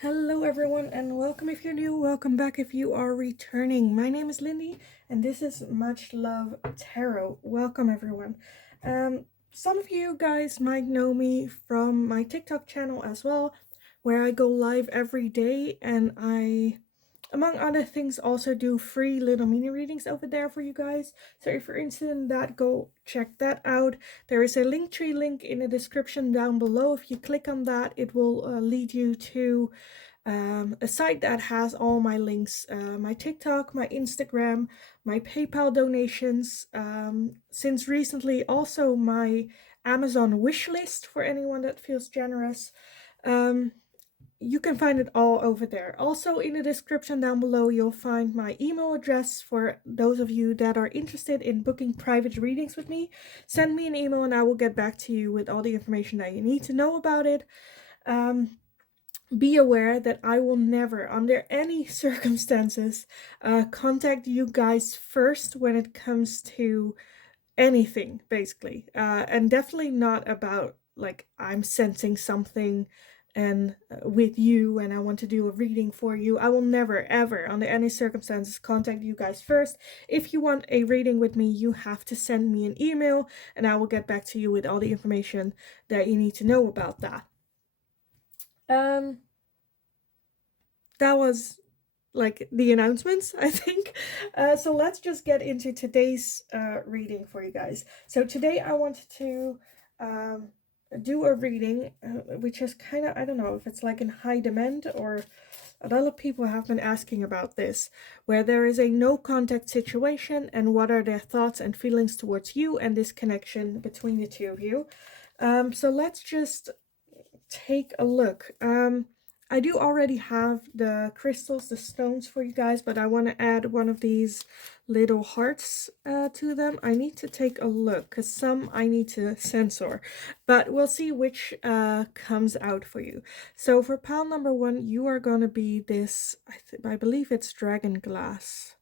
Hello everyone and welcome if you're new, welcome back if you are returning. My name is Lindy and this is Much Love Tarot. Welcome everyone. Some of you guys might know me from my TikTok channel as well, where I go live every day and I, among other things, also do free little mini readings over there for you guys. So if you're interested in that, go check that out. There is a Linktree link in the description down below. If you click on that, it will lead you to a site that has all my links, my TikTok, my Instagram, my PayPal donations, since recently also my Amazon wish list for anyone that feels generous. You can find it all over there. Also in the description down below you'll find my email address for those of you that are interested in booking private readings with me. Send me an email and I will get back to you with all the information that you need to know about it. Be aware that I will never, under any circumstances, contact you guys first when it comes to anything, basically. And definitely not about, like, I'm sensing something and with you and I want to do a reading for you. I will never, ever, under any circumstances, contact you guys first. If you want a reading with me, you have to send me an email and I will get back to you with all the information that you need to know about that. That was like the announcements, I think. So let's just get into today's reading for you guys. So today I wanted to do a reading which is kind of, I don't know if it's like in high demand, or a lot of people have been asking about this, where there is a no contact situation and what are their thoughts and feelings towards you and this connection between the two of you. So let's just take a look. I do already have the crystals, the stones for you guys, but I want to add one of these little hearts to them. I need to take a look because some I need to censor, but we'll see which comes out for you. So for pile number 1, you are going to be this, I believe it's dragon glass.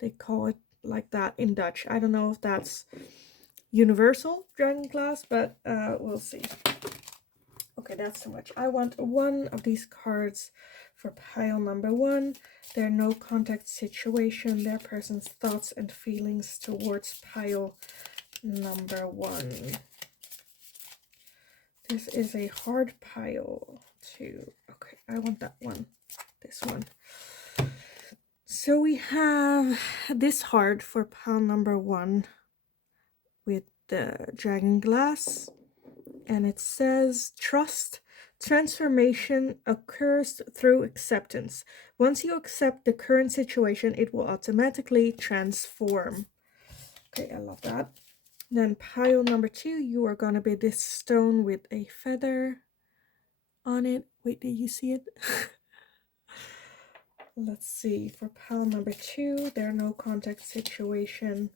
They call it like that in Dutch. I don't know if that's universal dragon glass, but we'll see. Okay, that's too much. I want one of these cards for pile number 1. Their no contact situation, their person's thoughts and feelings towards pile number 1. This is a hard pile too. Okay, I want that one. This one. So we have this heart for pile number 1 with the dragon glass. And it says, trust, transformation occurs through acceptance. Once you accept the current situation, it will automatically transform. Okay, I love that. Then pile number 2, you are going to be this stone with a feather on it. Wait, did you see it? Let's see, for pile number 2, there no contact situation.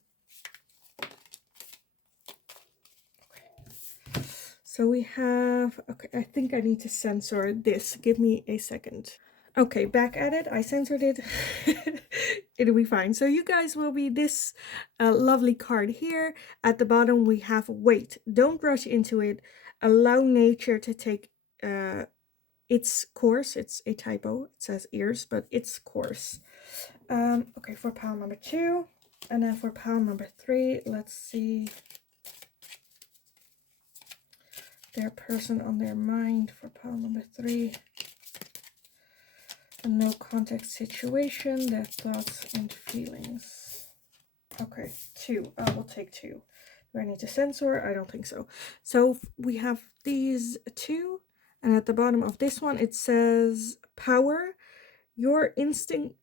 So we have, okay, I think I need to censor this. Give me a second. Okay, back at it. I censored it. It'll be fine. So you guys will be this lovely card here. At the bottom we have wait. Don't rush into it. Allow nature to take its course. It's a typo. It says ears, but its course. Okay, for pile number 2. And then for pile number 3, let's see. Their person on their mind for pile number 3. A no contact situation, their thoughts and feelings. Okay, 2. I will take 2. Do I need to censor? I don't think so. So we have these 2, and at the bottom of this one it says power. Your instinctively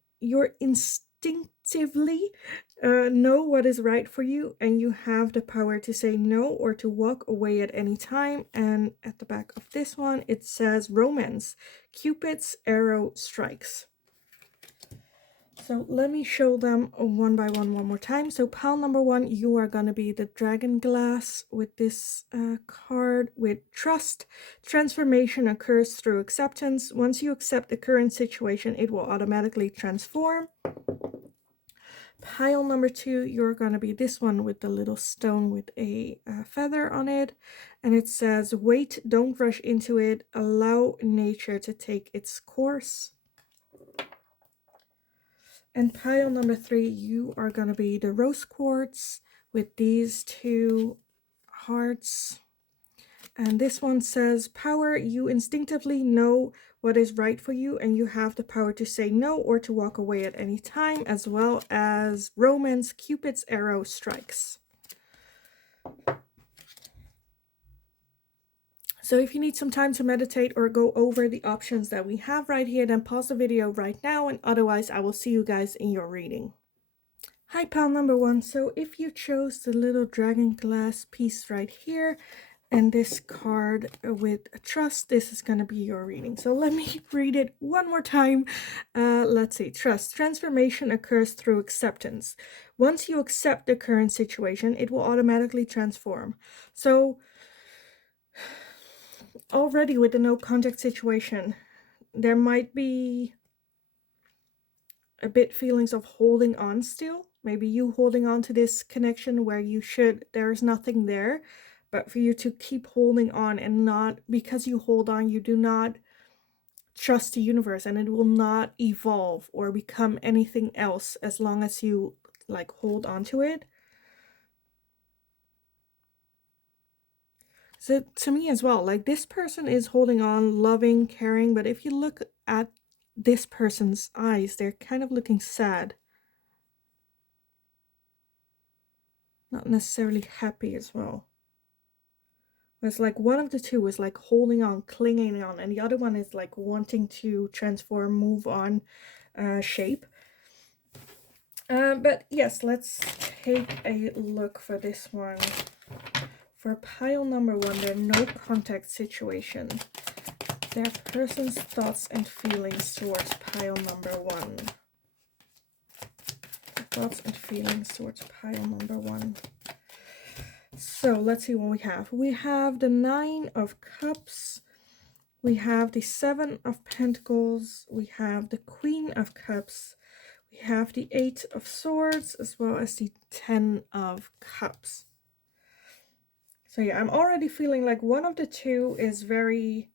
know what is right for you, and you have the power to say no or to walk away at any time. And at the back of this one it says romance. Cupid's arrow strikes. So let me show them one by one more time. So pile number 1, you are going to be the dragon glass with this card with trust. Transformation occurs through acceptance. Once you accept the current situation, it will automatically transform. Pile number 2, you're going to be this one with the little stone with a feather on it. And it says, wait, don't rush into it. Allow nature to take its course. And pile number 3, you are going to be the rose quartz with these 2 hearts. And this one says, power, you instinctively know what is right for you, and you have the power to say no or to walk away at any time, as well as romance, Cupid's arrow strikes. So if you need some time to meditate or go over the options that we have right here, then pause the video right now, and otherwise I will see you guys in your reading. Hi, pile number 1. So if you chose the little dragon glass piece right here, and this card with a trust, this is going to be your reading. So let me read it one more time. Let's see. Trust. Transformation occurs through acceptance. Once you accept the current situation, it will automatically transform. So already with the no contact situation, there might be a bit feelings of holding on still. Maybe you holding on to this connection where there is nothing there. But for you to keep holding on, and not because you hold on, you do not trust the universe, and it will not evolve or become anything else as long as you like hold on to it. So to me as well, like this person is holding on, loving, caring, but if you look at this person's eyes, they're kind of looking sad. Not necessarily happy as well. It's like one of the two is like holding on, clinging on, and the other one is like wanting to transform, move on, shape. But yes, let's take a look for this one. For pile number 1, their no contact situation. Their person's thoughts and feelings towards pile number 1. Thoughts and feelings towards pile number 1. So let's see what we have. We have the 9 of Cups. We have the 7 of Pentacles. We have the Queen of Cups. We have the 8 of Swords, as well as the 10 of Cups. So yeah, I'm already feeling like one of the two is very...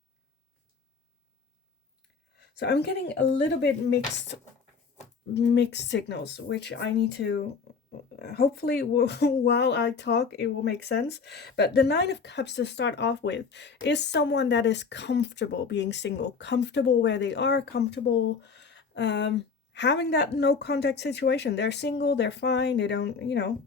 So I'm getting a little bit mixed signals, which I need to... Hopefully, while I talk, it will make sense. But the 9 of Cups to start off with is someone that is comfortable being single, comfortable where they are, comfortable having that no contact situation. They're single, they're fine, they don't, you know.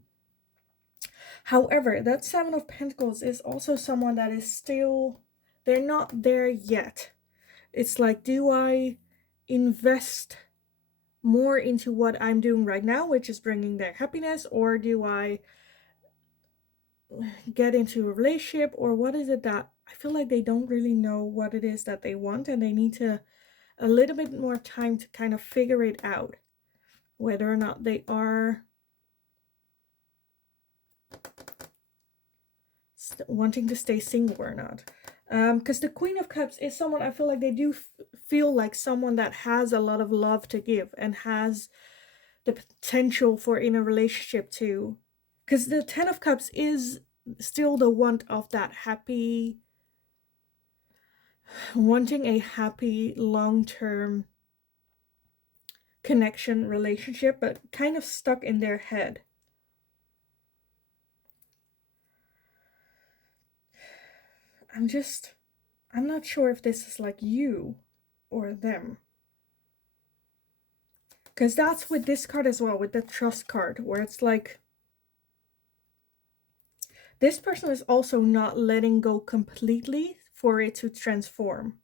However, that 7 of Pentacles is also someone that is still, they're not there yet. It's like, do I invest more into what I'm doing right now, which is bringing their happiness, or do I get into a relationship, or what is it that I feel like they don't really know what it is that they want, and they need a little bit more time to kind of figure it out, whether or not they are wanting to stay single or not. Because the Queen of Cups is someone I feel like they do feel like someone that has a lot of love to give and has the potential for in a relationship too. Because the 10 of Cups is still the want of that happy, wanting a happy long-term connection relationship, but kind of stuck in their head. I'm not sure if this is like you or them. Because that's with this card as well, with the trust card, where it's like, this person is also not letting go completely for it to transform.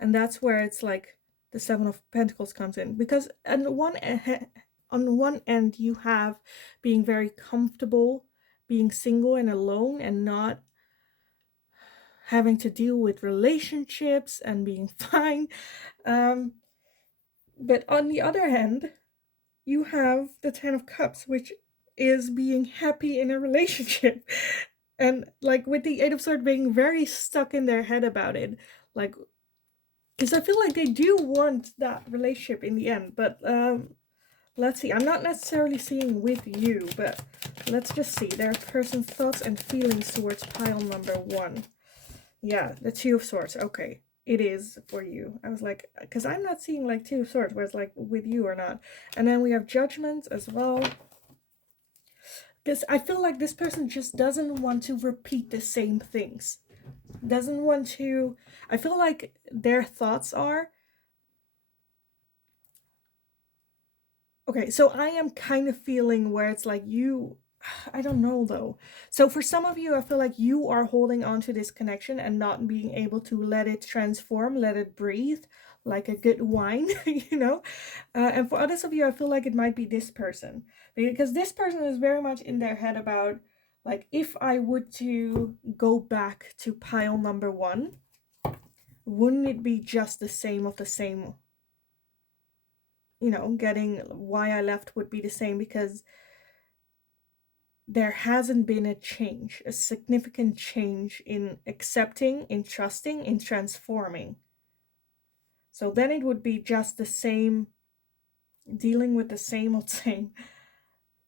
And that's where it's like the 7 of Pentacles comes in. Because on one end, you have being very comfortable, being single and alone and not having to deal with relationships and being fine. But on the other hand, you have the 10 of Cups, which is being happy in a relationship. And like with the 8 of Swords being very stuck in their head about it. Like, because I feel like they do want that relationship in the end. But let's see. I'm not necessarily seeing with you, but let's just see. Their person's thoughts and feelings towards pile number 1. Yeah, the Two of Swords. Okay, it is for you. I was like, because I'm not seeing like Two of Swords, where it's like with you or not. And then we have Judgment as well. Because I feel like this person just doesn't want to repeat the same things. Doesn't want to. I feel like their thoughts are, okay, so I am kind of feeling where it's like you, I don't know though. So for some of you, I feel like you are holding on to this connection and not being able to let it transform, let it breathe like a good wine, you know? And for others of you, I feel like it might be this person. Because this person is very much in their head about, like, if I would to go back to pile number 1, wouldn't it be just the same of the same? You know, getting why I left would be the same, because there hasn't been a change, a significant change in accepting, in trusting, in transforming. So then it would be just the same, dealing with the same old same.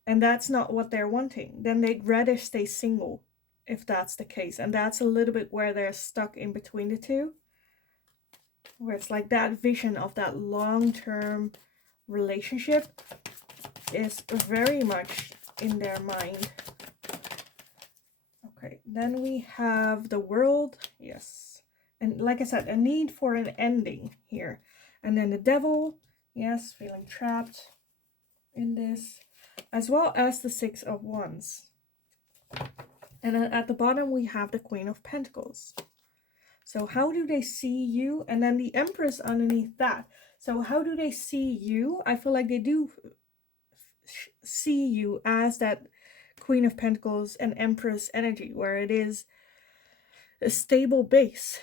And that's not what they're wanting. Then they'd rather stay single if that's the case. And that's a little bit where they're stuck in between the two. Where it's like that vision of that long-term relationship is very much in their mind. Okay, then we have the World. Yes. And like I said, a need for an ending here. And then the Devil. Yes, feeling trapped in this. As well as the Six of Wands. And then at the bottom we have the Queen of Pentacles. So how do they see you? And then the Empress underneath that. So how do they see you? I feel like they do see you as that Queen of Pentacles and Empress energy, where it is a stable base.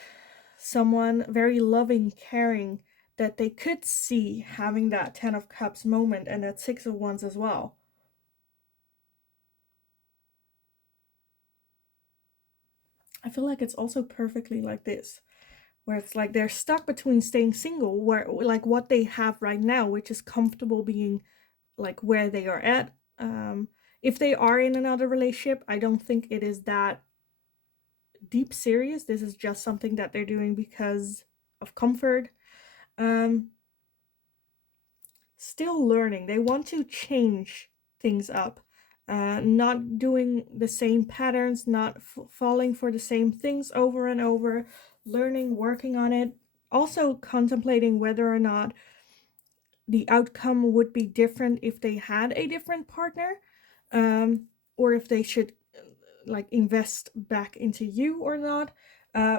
Someone very loving, caring, that they could see having that 10 of Cups moment and that 6 of Wands as well. I feel like it's also perfectly like this, where it's like they're stuck between staying single, where like what they have right now, which is comfortable being like where they are at. If they are in another relationship, I don't think it is that deep serious. This is just something that they're doing because of comfort. Still learning. They want to change things up. Not doing the same patterns, not falling for the same things over and over, learning, working on it, also contemplating whether or not the outcome would be different if they had a different partner, or if they should like invest back into you or not.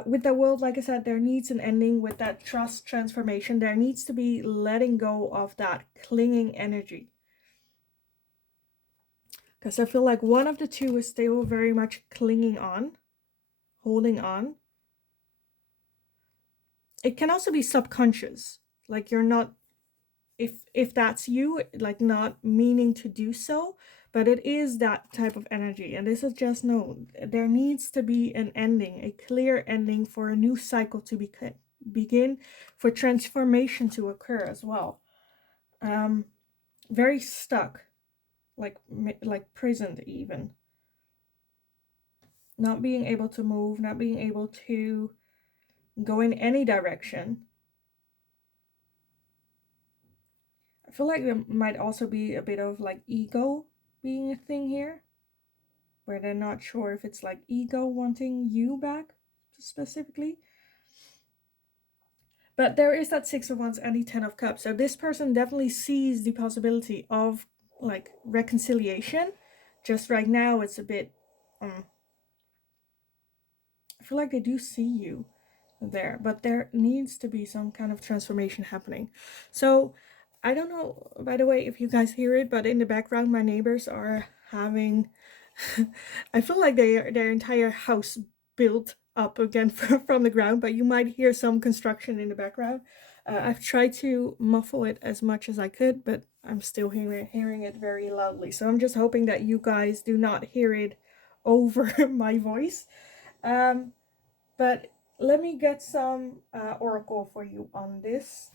With the World, like I said, there needs an ending. With that trust transformation, there needs to be letting go of that clinging energy. Because I feel like one of the two is still very much clinging on, holding on. It can also be subconscious. Like you're not, if that's you, like not meaning to do so, but it is that type of energy. And this is just, no, there needs to be an ending, a clear ending for a new cycle to begin, for transformation to occur as well. Very stuck, like prisoned even. Not being able to move, not being able to go in any direction. I feel like there might also be a bit of like ego being a thing here, where they're not sure if it's like ego wanting you back specifically. But there is that 6 of Wands and the 10 of Cups. So this person definitely sees the possibility of like reconciliation. Just right now it's a bit, I feel like they do see you there, but there needs to be some kind of transformation happening. So I don't know, by the way, if you guys hear it, but in the background my neighbors are having I feel like their entire house built up again from the ground, but you might hear some construction in the background. I've tried to muffle it as much as I could, but I'm still hearing it very loudly. So I'm just hoping that you guys do not hear it over my voice. But let me get some oracle for you on this.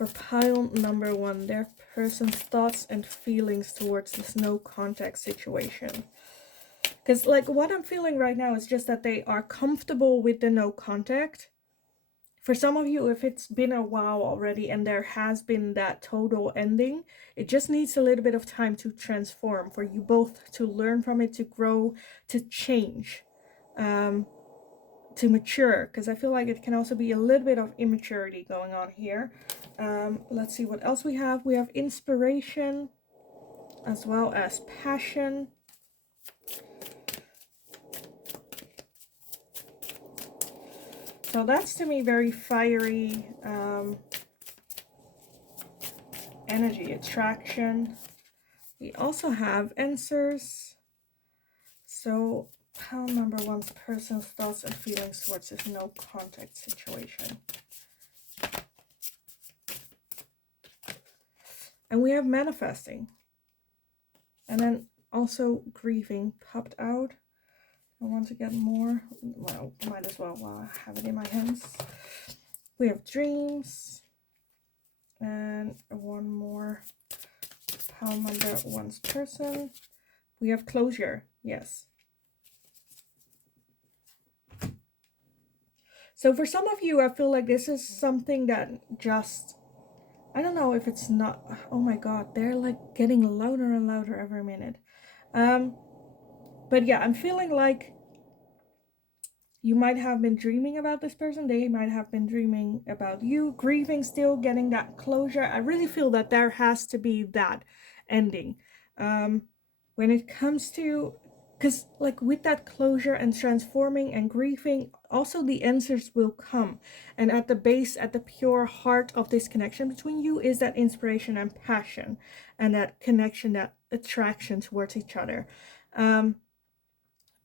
For pile number 1, their person's thoughts and feelings towards this no contact situation. Because like what I'm feeling right now is just that they are comfortable with the no contact. For some of you, if it's been a while already and there has been that total ending, it just needs a little bit of time to transform, for you both to learn from it, to grow, to change, to mature. Because I feel like it can also be a little bit of immaturity going on here. Let's see what else we have. We have inspiration as well as passion. So that's to me very fiery energy, attraction. We also have answers. So pile number 1's person's thoughts and feelings towards this no contact situation. And we have manifesting. And then also grieving popped out. I want to get more. Well, might as well while I have it in my hands. We have dreams. And one more. Pile number 1's person. We have closure. Yes. So for some of you, I feel like this is something that just, I don't know if it's not, oh my god, they're like getting louder and louder every minute. But yeah, I'm feeling like you might have been dreaming about this person. They might have been dreaming about you, grieving still, getting that closure. I really feel that there has to be that ending. When it comes to, because like with that closure and transforming and grieving, also the answers will come. And at the base, at the pure heart of this connection between you is that inspiration and passion and that connection, that attraction towards each other.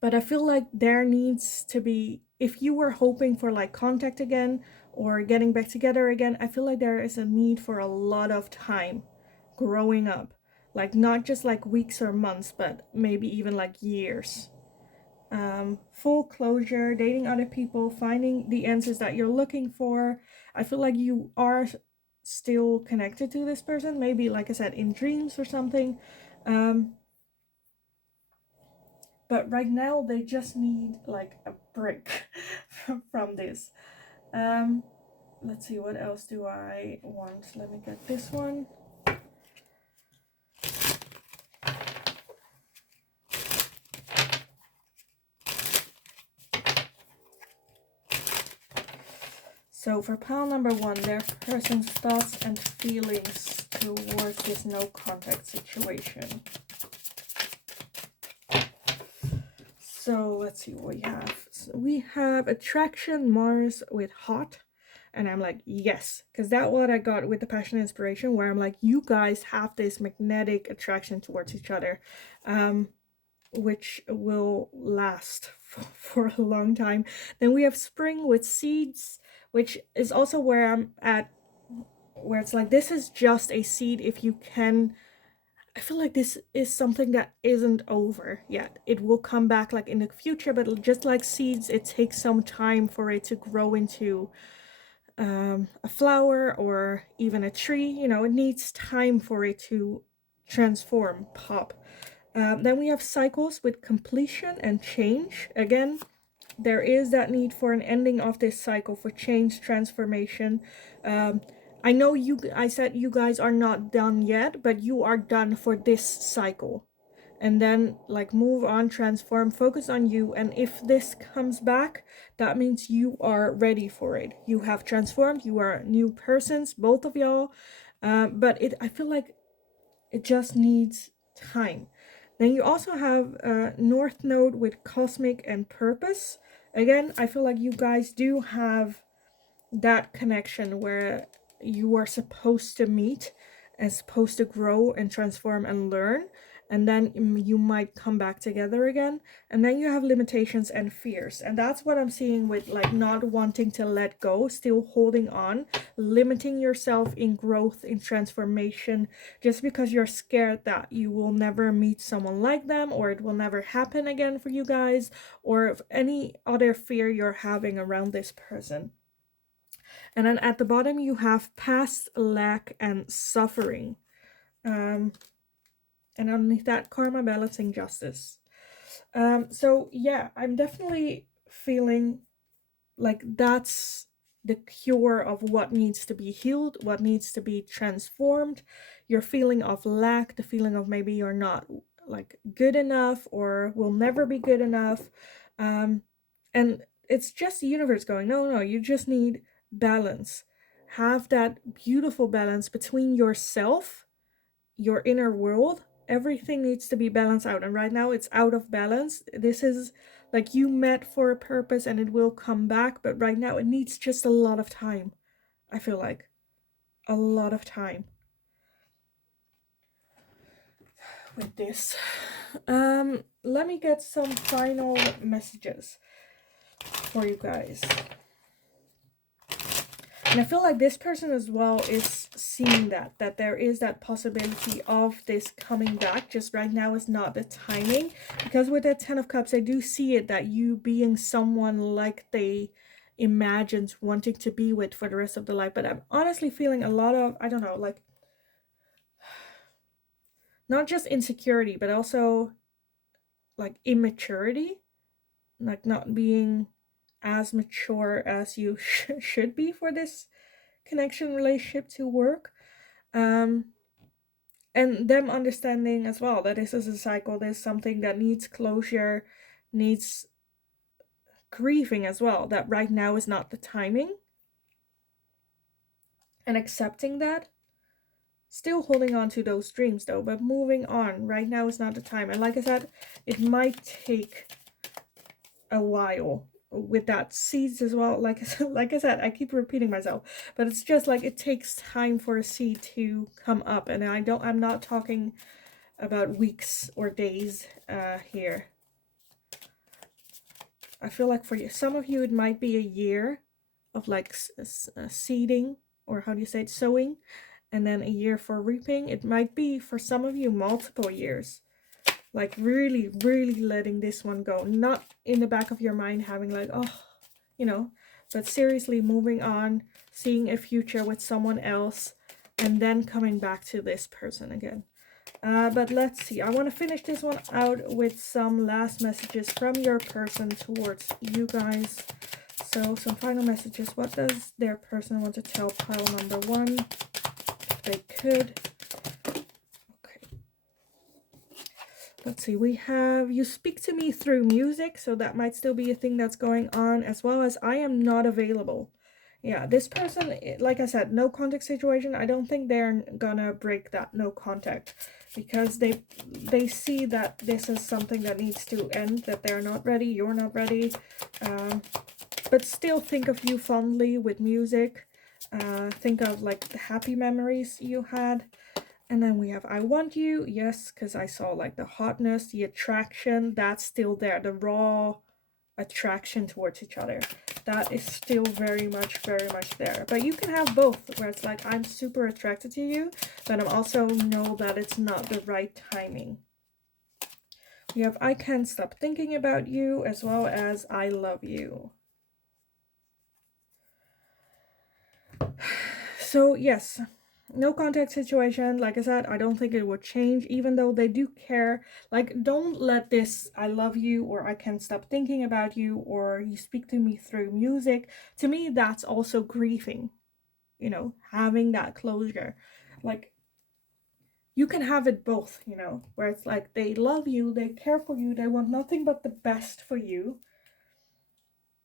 But I feel like there needs to be, if you were hoping for like contact again or getting back together again, I feel like there is a need for a lot of time growing up. Like not just like weeks or months, but maybe even like years. Full closure, dating other people, finding the answers that you're looking for. I feel like you are still connected to this person, maybe like I said, in dreams or something. But right now they just need like a break from this. Let's see, what else do I want? Let me get this one. So for pile number 1, their person's thoughts and feelings towards this no contact situation. So let's see what we have. So we have attraction, Mars with hot. And I'm like, yes, because that's what I got with the passion inspiration, where I'm like, you guys have this magnetic attraction towards each other, which will last for a long time. Then we have spring with seeds, which is also where I'm at, where it's like, this is just a seed. If you can, I feel like this is something that isn't over yet. It will come back like in the future, but just like seeds, it takes some time for it to grow into a flower or even a tree. You know, it needs time for it to transform, pop. Then we have cycles with completion and change. Again, there is that need for an ending of this cycle, for change, transformation. I know I said you guys are not done yet, but you are done for this cycle. And then like move on, transform, focus on you. And if this comes back, that means you are ready for it. You have transformed, you are new persons, both of y'all. But I feel like it just needs time. Then you also have North Node with cosmic and purpose. Again, I feel like you guys do have that connection where you are supposed to meet and supposed to grow and transform and learn, and then you might come back together again. And then you have limitations and fears, and that's what I'm seeing with like not wanting to let go, still holding on, limiting yourself in growth, in transformation, just because you're scared that you will never meet someone like them, or it will never happen again for you guys, or any other fear you're having around this person. And then at the bottom, you have past, lack, and suffering. And underneath that, karma, balancing, justice. So yeah, I'm definitely feeling like that's the cure of what needs to be healed, what needs to be transformed. Your feeling of lack, the feeling of maybe you're not like good enough or will never be good enough. And it's just the universe going, no, you just need balance. Have that beautiful balance between yourself, your inner world. Everything needs to be balanced out, and right now it's out of balance. This is like you met for a purpose and it will come back, but right now it needs just a lot of time. I feel like a lot of time with this. Let me get some final messages for you guys. And I feel like this person as well is seeing that there is that possibility of this coming back. Just right now is not the timing. Because with that 10 of Cups, I do see it that you being someone like they imagined wanting to be with for the rest of their life. But I'm honestly feeling a lot of, I don't know, like, not just insecurity, but also like immaturity. Like not being as mature as you should be for this connection relationship to work. And them understanding as well that this is a cycle, there's something that needs closure, needs grieving as well, that right now is not the timing, and accepting that. Still holding on to those dreams though, but moving on. Right now is not the time. And like I said, it might take a while with that seeds as well. Like I said, I keep repeating myself, but it's just like it takes time for a seed to come up. And I'm not talking about weeks or days here. I feel like for you, some of you, it might be a year of like seeding, or how do you say it, sowing, and then a year for reaping. It might be for some of you multiple years. Like really, really letting this one go. Not in the back of your mind having like, oh, you know, but seriously moving on, seeing a future with someone else, and then coming back to this person again. But let's see. I want to finish this one out with some last messages from your person towards you guys. So some final messages. What does their person want to tell pile number one, if they could? Let's see, we have you speak to me through music, so that might still be a thing that's going on, as well as I am not available. Yeah, this person, like I said, no contact situation. I don't think they're gonna break that no contact, because they see that this is something that needs to end, that they're not ready, you're not ready. But still think of you fondly with music. Think of like the happy memories you had. And then we have I want you. Yes, because I saw like the hotness, the attraction, that's still there. The raw attraction towards each other. That is still very much there. But you can have both, where it's like I'm super attracted to you, but I'm also know that it's not the right timing. We have I can't stop thinking about you, as well as I love you. So yes, no contact situation. Like I said, I don't think it would change, even though they do care. Like, don't let this I love you, or I can't stop thinking about you, or you speak to me through music. To me, that's also grieving, you know, having that closure. Like, you can have it both, you know, where it's like they love you, they care for you, they want nothing but the best for you,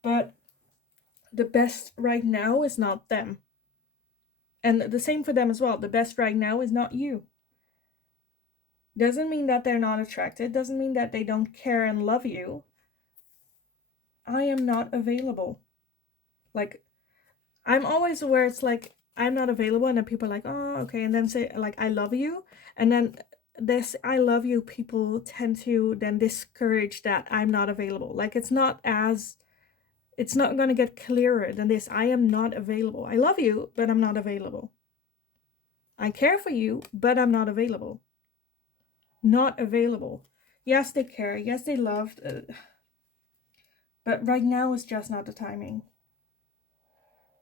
but the best right now is not them. And the same for them as well. The best right now is not you. Doesn't mean that they're not attracted. Doesn't mean that they don't care and love you. I am not available. Like, I'm always where it's like, I'm not available. And then people are like, oh, okay. And then say, like, I love you. And then this I love you people tend to then discourage that I'm not available. Like, it's not going to get clearer than this. I am not available. I love you, but I'm not available. I care for you, but I'm not available. Not available. Yes, they care. Yes, they loved. But right now is just not the timing.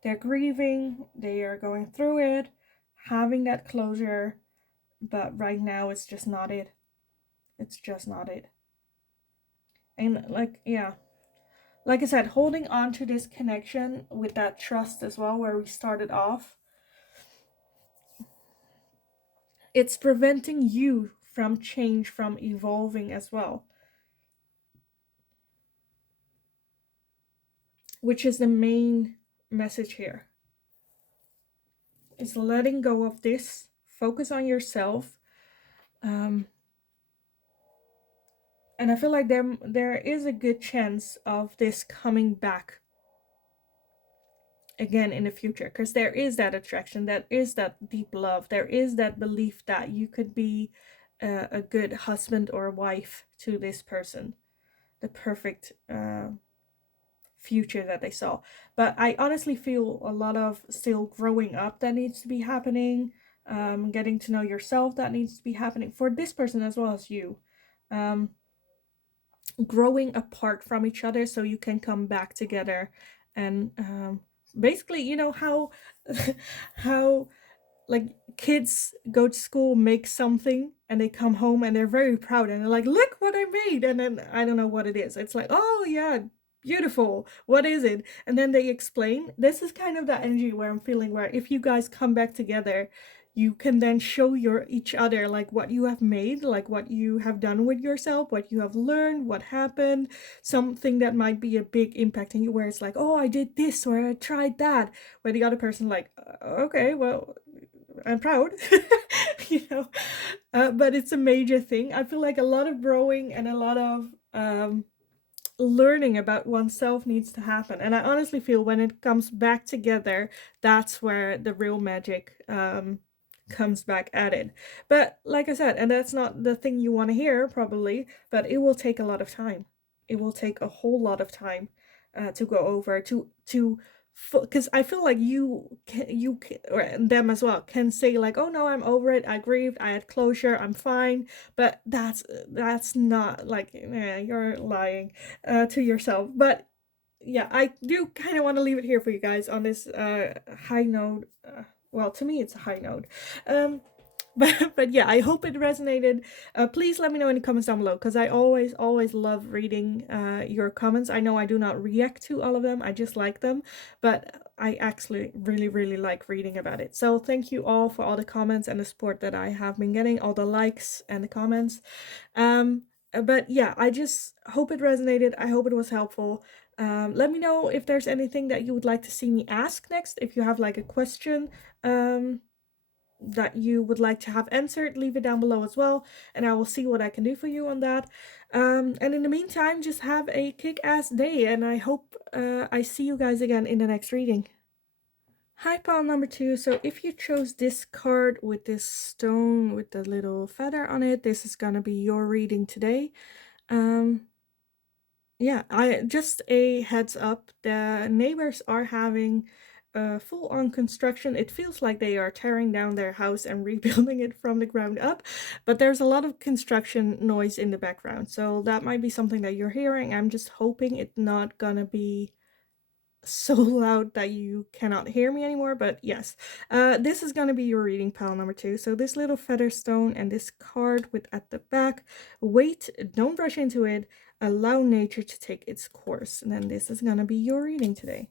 They're grieving, they are going through it, having that closure, but right now it's just not it. It's just not it. And like, yeah, like I said, holding on to this connection with that trust as well, where we started off, it's preventing you from change, from evolving as well, which is the main message here. Is letting go of this, focus on yourself. And I feel like there is a good chance of this coming back again in the future, because there is that attraction, there is that deep love, there is that belief that you could be a good husband or wife to this person, the perfect future that they saw. But I honestly feel a lot of still growing up that needs to be happening, getting to know yourself that needs to be happening for this person as well as you, growing apart from each other so you can come back together. And basically, you know how how like kids go to school, make something, and they come home and they're very proud and they're like, look what I made. And then I don't know what it is. It's like, oh yeah, beautiful. What is it? And then they explain. This is kind of that energy where I'm feeling, where if you guys come back together, you can then show each other like what you have made, like what you have done with yourself, what you have learned, what happened, something that might be a big impact in you, where it's like, oh, I did this or I tried that, where the other person like, okay, well, I'm proud. You know. But it's a major thing. I feel like a lot of growing and a lot of learning about oneself needs to happen. And I honestly feel when it comes back together, that's where the real magic comes back at it. But like I said, and that's not the thing you want to hear probably, but it will take a lot of time. It will take a whole lot of time to go over, to because I feel like or them as well can say like, oh no, I'm over it, I grieved, I had closure, I'm fine. But that's not like, you're lying to yourself. But yeah, I do kind of want to leave it here for you guys on this high note. Well, to me it's a high note. um but yeah, I hope it resonated. Please let me know in the comments down below, because I always love reading your comments. I know I do not react to all of them, I just like them, but I actually really like reading about it. So thank you all for all the comments and the support that I have been getting, all the likes and the comments. But yeah, I just hope it resonated. I hope it was helpful. Let me know if there's anything that you would like to see me ask next. If you have like a question that you would like to have answered, leave it down below as well, and I will see what I can do for you on that. And in the meantime, just have a kick-ass day, and I hope I see you guys again in the next reading. Hi, pile number 2. So if you chose this card with this stone with the little feather on it, this is gonna be your reading today. Yeah, I just a heads up, the neighbors are having full-on construction. It feels like they are tearing down their house and rebuilding it from the ground up, but there's a lot of construction noise in the background, so that might be something that you're hearing. I'm just hoping it's not gonna be so loud that you cannot hear me anymore. But yes, this is gonna be your reading, pile number 2. So this little feather stone and this card with at the back, wait, don't rush into it, allow nature to take its course. And then this is gonna be your reading today.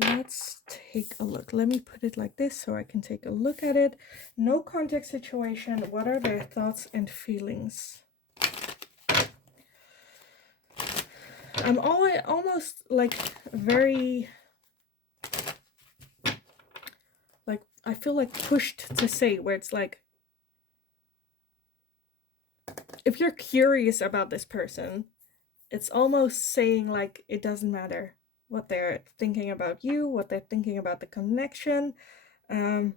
Let's take a look. Let me put it like this so I can take a look at it. No context situation. What are their thoughts and feelings? I'm almost like very, like, I feel like pushed to say, where it's like, if you're curious about this person, it's almost saying like it doesn't matter what they're thinking about you, what they're thinking about the connection. The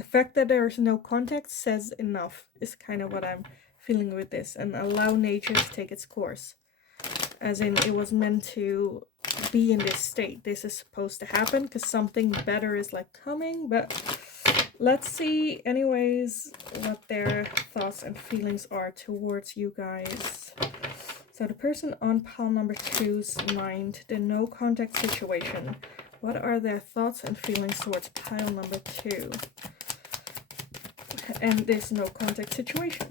fact that there's no context says enough, is kind of what I'm feeling with this. And allow nature to take its course, as in it was meant to be in this state. This is supposed to happen because something better is like coming. But let's see anyways what their thoughts and feelings are towards you guys. So the person on pile number 2's mind, the no contact situation. What are their thoughts and feelings towards pile number 2 and this no contact situation?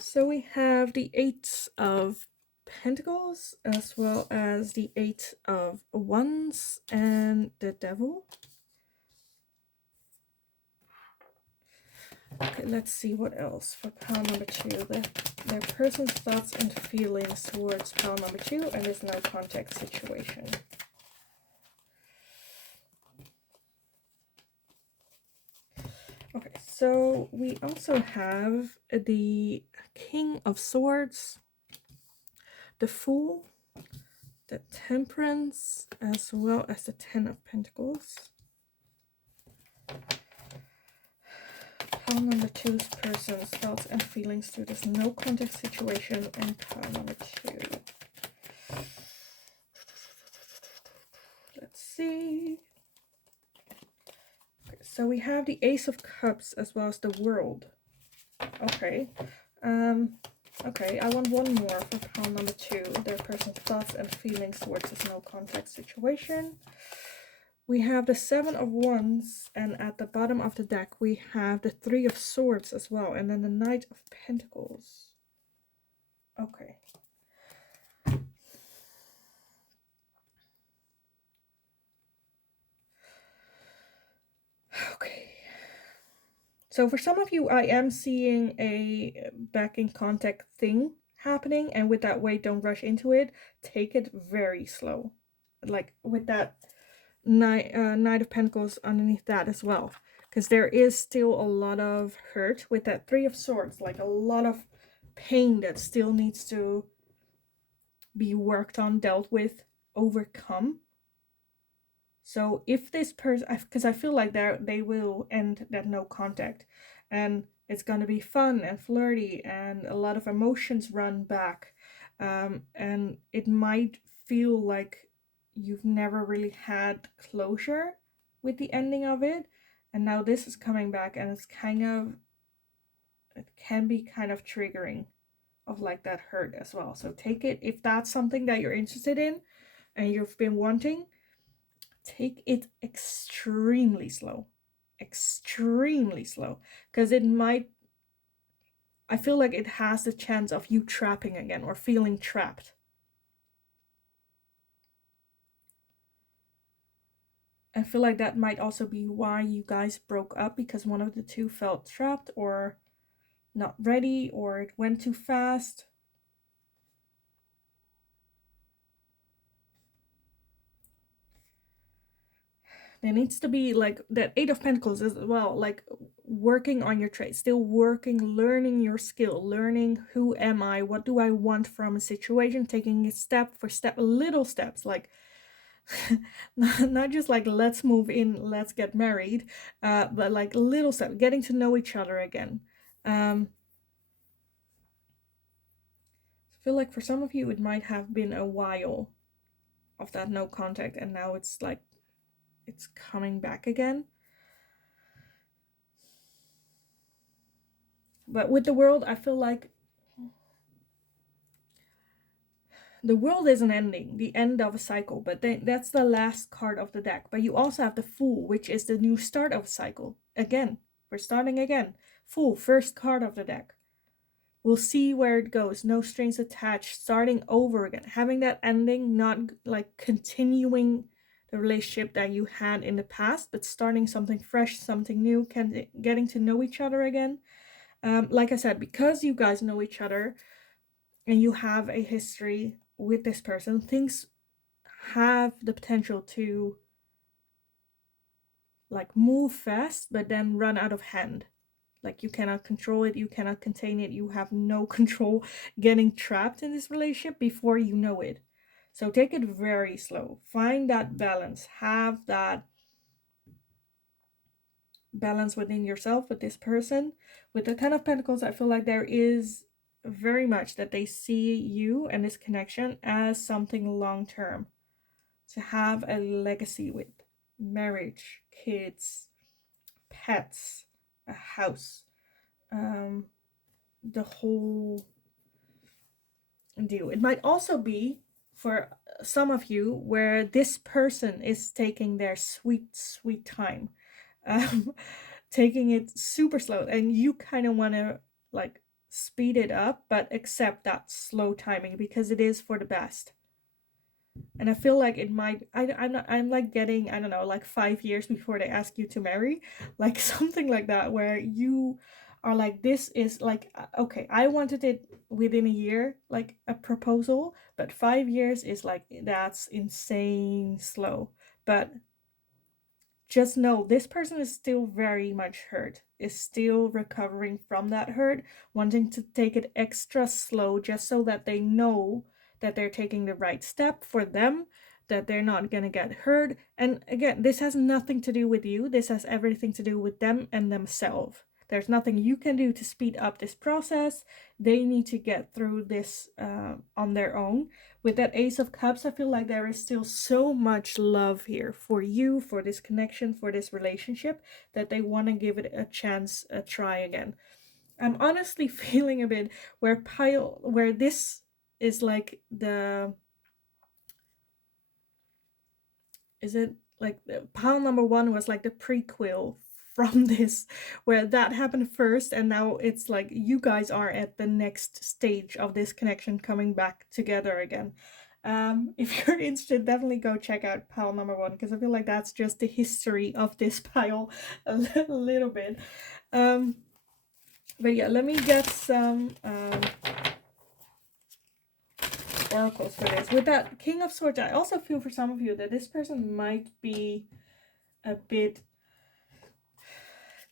So we have the 8 of Pentacles as well as the 8 of Wands and the Devil. Okay, let's see what else for pile number 2. Their person's thoughts and feelings towards pile number 2 and this no contact situation. Okay, so we also have the King of Swords, the Fool, the Temperance, as well as the 10 of Pentacles. Pile number 2's person's thoughts and feelings to this no contact situation and pile number 2. Let's see. Okay, so we have the Ace of Cups as well as the World. Okay. Okay, I want one more for pile number 2. Their person's thoughts and feelings towards this no contact situation. We have the 7 of Wands, and at the bottom of the deck we have the 3 of Swords as well, and then the Knight of Pentacles. Okay. Okay. So for some of you, I am seeing a back in contact thing happening, and with that, wait, don't rush into it. Take it very slow. Like with that Knight of Pentacles underneath that as well, because there is still a lot of hurt with that 3 of Swords, like a lot of pain that still needs to be worked on, dealt with, overcome. So if this person, because I feel like they will end that no contact, and it's gonna be fun and flirty and a lot of emotions run back, and it might feel like you've never really had closure with the ending of it, and now this is coming back, and it can be kind of triggering of like that hurt as well. So take it, if that's something that you're interested in and you've been wanting, take it extremely slow, because it might, I feel like it has the chance of you trapping again or feeling trapped. I feel like that might also be why you guys broke up, because one of the two felt trapped or not ready, or it went too fast. There needs to be like that 8 of Pentacles as well, like working on your trade, still working, learning your skill, learning who am I, what do I want from a situation, taking it step for step, little steps, like not just like let's move in, let's get married, but like little steps, getting to know each other again. I feel like for some of you it might have been a while of that no contact, and now it's like it's coming back again. But with the World, I feel like the World is an ending, the end of a cycle, but that's the last card of the deck. But you also have the Fool, which is the new start of a cycle. Again, we're starting again. Fool, first card of the deck. We'll see where it goes. No strings attached, starting over again. Having that ending, not like continuing the relationship that you had in the past, but starting something fresh, something new, getting to know each other again. Like I said, because you guys know each other and you have a history with this person, things have the potential to like move fast, but then run out of hand. Like you cannot control it, you cannot contain it, you have no control, getting trapped in this relationship before you know it. So take it very slow. Find that balance. Have that balance within yourself with this person. With the 10 of Pentacles, I feel like there is very much that they see you and this connection as something long-term. To have a legacy with marriage, kids, pets, a house. the whole deal. It might also be for some of you where this person is taking their sweet time, um, taking it super slow, and you kind of want to like speed it up, but accept that slow timing because it is for the best. And I feel like it might, I'm like getting, I don't know, like 5 years before they ask you to marry, like something like that, where you are like, this is like, okay, I wanted it within a year, like a proposal, but 5 years is like, that's insane slow. But just know this person is still very much hurt, is still recovering from that hurt, wanting to take it extra slow just so that they know that they're taking the right step for them, that they're not going to get hurt. And again, this has nothing to do with you. This has everything to do with them and themselves. There's nothing you can do to speed up this process. They need to get through this on their own. With that Ace of Cups, I feel like there is still so much love here for you, for this connection, for this relationship, that they want to give it a chance, a try again. I'm honestly feeling a bit where this is like is it like pile number one was like the prequel from this, where that happened first, and now it's like you guys are at the next stage of this connection coming back together again. If you're interested, definitely go check out pile number one, because I feel like that's just the history of this pile a little bit. But yeah, let me get some oracles for this. With that King of Swords, I also feel for some of you that this person might be a bit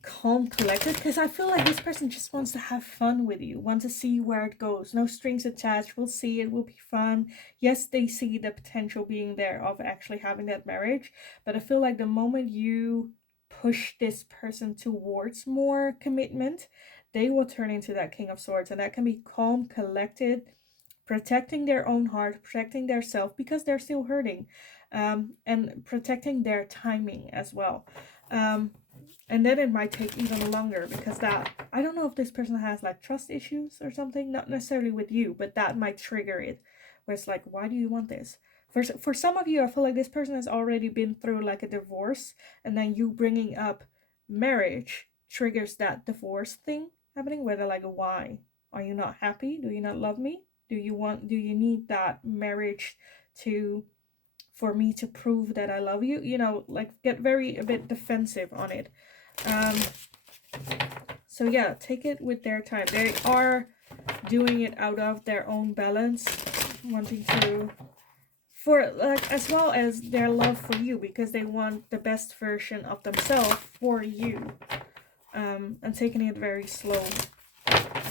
calm, collected, because I feel like this person just wants to have fun with you, want to see where it goes, no strings attached. We'll see, it will be fun. Yes, they see the potential being there of actually having that marriage, but I feel like the moment you push this person towards more commitment, they will turn into that King of Swords, and that can be calm, collected, protecting their own heart, protecting their self because they're still hurting, and protecting their timing as well. And then it might take even longer, because that, I don't know if this person has like trust issues or something, not necessarily with you, but that might trigger it, where it's like, why do you want this? For some of you, I feel like this person has already been through like a divorce, and then you bringing up marriage triggers that divorce thing happening, where they're like, why? Are you not happy? Do you not love me? Do you need that marriage to, for me to prove that I love you? You know, like get a bit defensive on it. So yeah, take it with their time. They are doing it out of their own balance, wanting to, for like, as well as their love for you, because they want the best version of themselves for you, and taking it very slow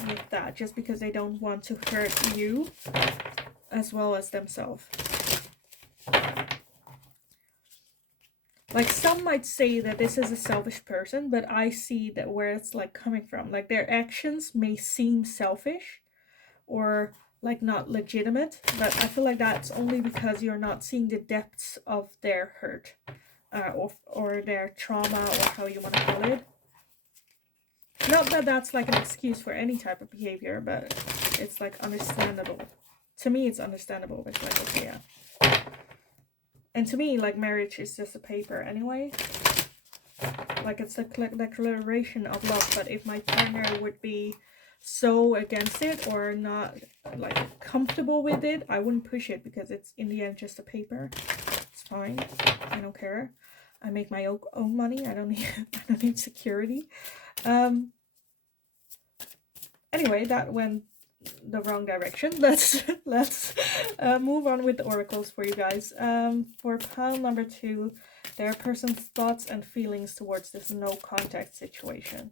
with that, just because they don't want to hurt you as well as themselves. Like, some might say that this is a selfish person, but I see that where it's like coming from. Like, their actions may seem selfish or like not legitimate, but I feel like that's only because you're not seeing the depths of their hurt, or their trauma, or how you want to call it. Not that that's like an excuse for any type of behavior, but it's like understandable. To me, it's understandable. It's like, okay, yeah. And to me, like, marriage is just a paper anyway. Like, it's a declaration of love. But if my partner would be so against it or not, like, comfortable with it, I wouldn't push it, because it's, in the end, just a paper. It's fine. I don't care. I make my own money. I don't need security. Anyway, that went the wrong direction. Let's move on with the oracles for you guys. For pile number 2, their person's thoughts and feelings towards this no contact situation.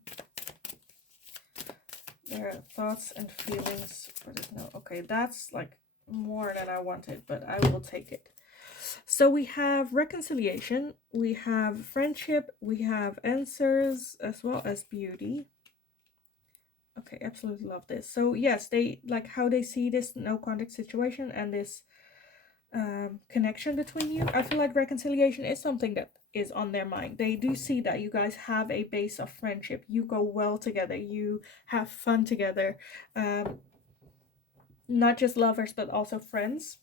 Their thoughts and feelings for this no. Okay, that's like more than I wanted, but I will take it. So we have reconciliation, we have friendship, we have answers, as well as beauty. Okay, absolutely love this. So yes, they like how they see this no contact situation and this connection between you. I feel like reconciliation is something that is on their mind. They do see that you guys have a base of friendship. You go well together. You have fun together. Not just lovers, but also friends.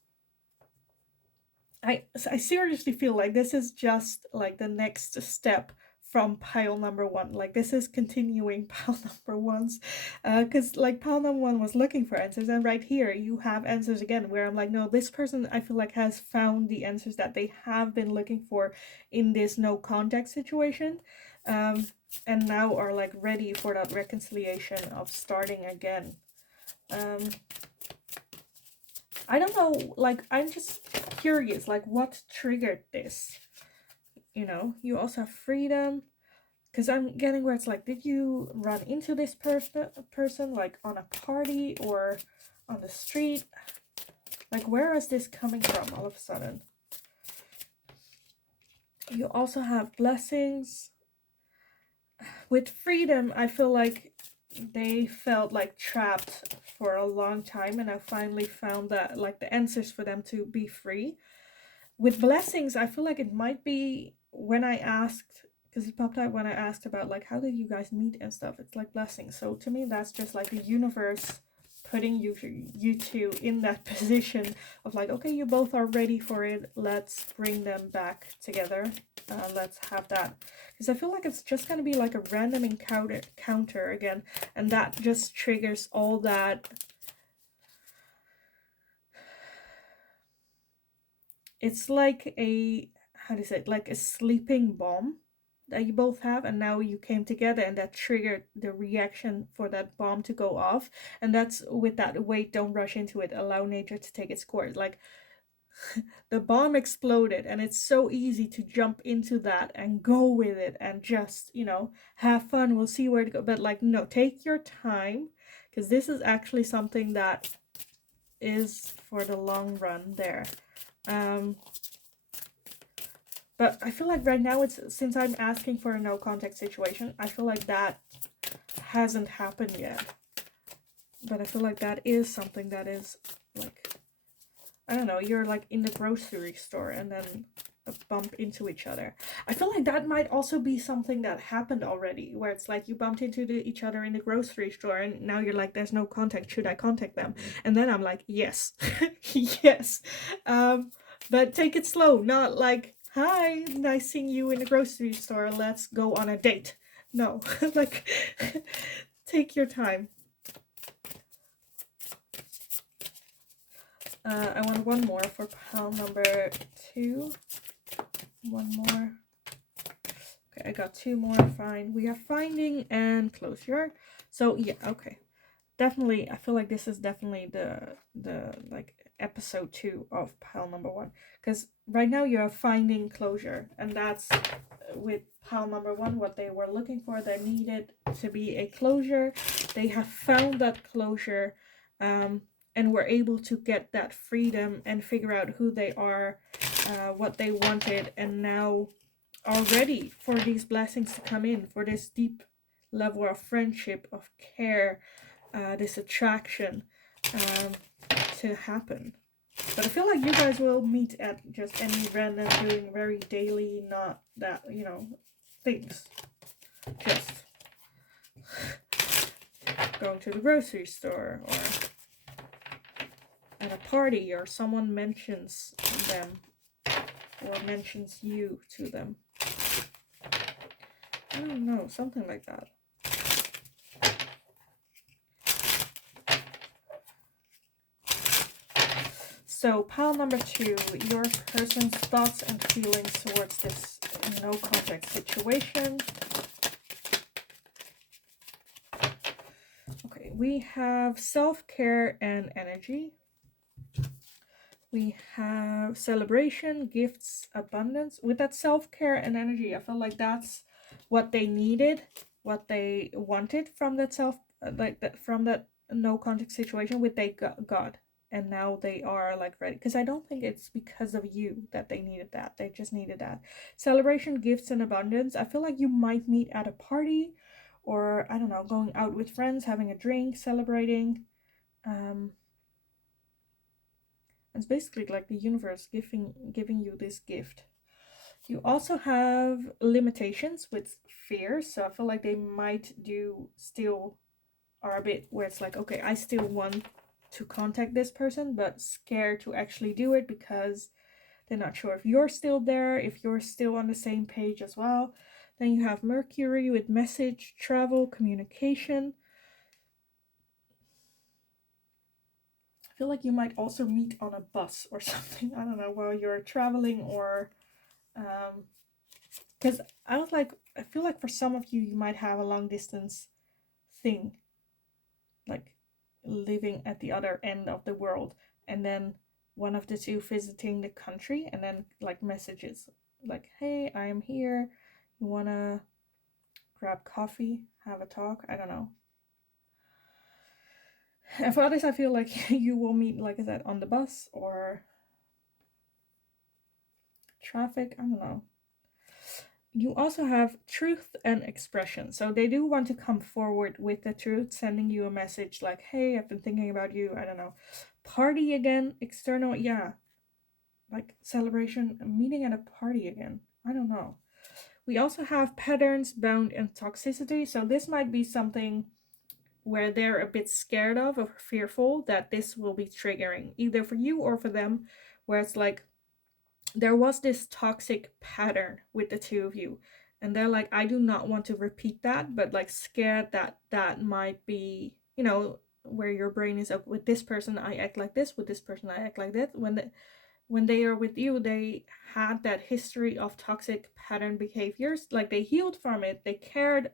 I seriously feel like this is just like the next step from pile number one. Like this is continuing pile number one's, because like pile number one was looking for answers, and right here you have answers again. Where I'm like, no, this person I feel like has found the answers that they have been looking for in this no contact situation, and now are like ready for that reconciliation of starting again. Um, I don't know, like, I'm just curious, like, what triggered this? You know, you also have freedom. Because I'm getting where it's like, did you run into this person, like, on a party or on the street? Like, where is this coming from all of a sudden? You also have blessings. With freedom, I feel like they felt like trapped for a long time, and I finally found that, like, the answers for them to be free. With blessings, I feel like it might be when I asked, because it popped out when I asked about like how did you guys meet and stuff. It's like blessings. So to me, that's just like the universe putting you two in that position of like, okay, you both are ready for it. Let's bring them back together. Let's have that, because I feel like it's just gonna be like a random encounter again, and that just triggers all that. It's like a, how do you say it, like a sleeping bomb that you both have, and now you came together and that triggered the reaction for that bomb to go off. And that's with that, wait, don't rush into it, allow nature to take its course. Like the bomb exploded, and it's so easy to jump into that and go with it and just, you know, have fun, we'll see where to go. But like, no, take your time, because this is actually something that is for the long run there. But I feel like right now, it's, since I'm asking for a no contact situation, I feel like that hasn't happened yet. But I feel like that is something that is like, I don't know, you're like in the grocery store and then bump into each other. I feel like that might also be something that happened already, where it's like you bumped into each other in the grocery store and now you're like, there's no contact, should I contact them? And then I'm like, yes. Yes. But take it slow, not like, hi, nice seeing you in the grocery store, let's go on a date. No. Like, take your time. I want one more for pile number 2. One more. Okay, I got 2 more. Fine. We are finding and closure. So yeah, okay. Definitely, I feel like this is definitely the like episode 2 of pile number 1. Because right now you are finding closure, and that's with pile number 1 what they were looking for. They needed to be a closure. They have found that closure. And were able to get that freedom and figure out who they are, what they wanted, and now are ready for these blessings to come in, for this deep level of friendship, of care, this attraction to happen. But I feel like you guys will meet at just any random, doing very daily, not that, you know, things. Just going to the grocery store, or at a party, or someone mentions them or mentions you to them. I don't know, something like that. So pile number 2, your person's thoughts and feelings towards this no contact situation. Okay, we have self-care and energy. We have celebration, gifts, abundance. With that self-care and energy, I feel like that's what they needed, what they wanted from that from that no contact situation, with they got. And now they are like ready, because I don't think it's because of you that they needed that. They just needed that celebration, gifts, and abundance. I feel like you might meet at a party, or I don't know, going out with friends, having a drink, celebrating. It's basically like the universe giving you this gift. You also have limitations with fear. So I feel like they might do still are a bit where it's like, okay, I still want to contact this person, but scared to actually do it because they're not sure if you're still there, if you're still on the same page as well. Then you have Mercury with message, travel, communication. I feel like you might also meet on a bus or something. I don't know, while you're traveling, or because I feel like for some of you, you might have a long distance thing, like living at the other end of the world, and then one of the two visiting the country, and then like messages like, hey, I am here, you wanna grab coffee, have a talk, I don't know. And for others, I feel like you will meet, like I said, on the bus or traffic, I don't know. You also have truth and expression. So they do want to come forward with the truth, sending you a message like, hey, I've been thinking about you, I don't know. Party again, external, yeah. Like celebration, meeting at a party again. I don't know. We also have patterns, bound, and toxicity. So this might be something where they're a bit scared of or fearful that this will be triggering, either for you or for them, where it's like, there was this toxic pattern with the two of you, and they're like, I do not want to repeat that, but like scared that that might be, you know, where your brain is up, with this person I act like this, with this person I act like that. When they are with you, they had that history of toxic pattern behaviors, like they healed from it, they cared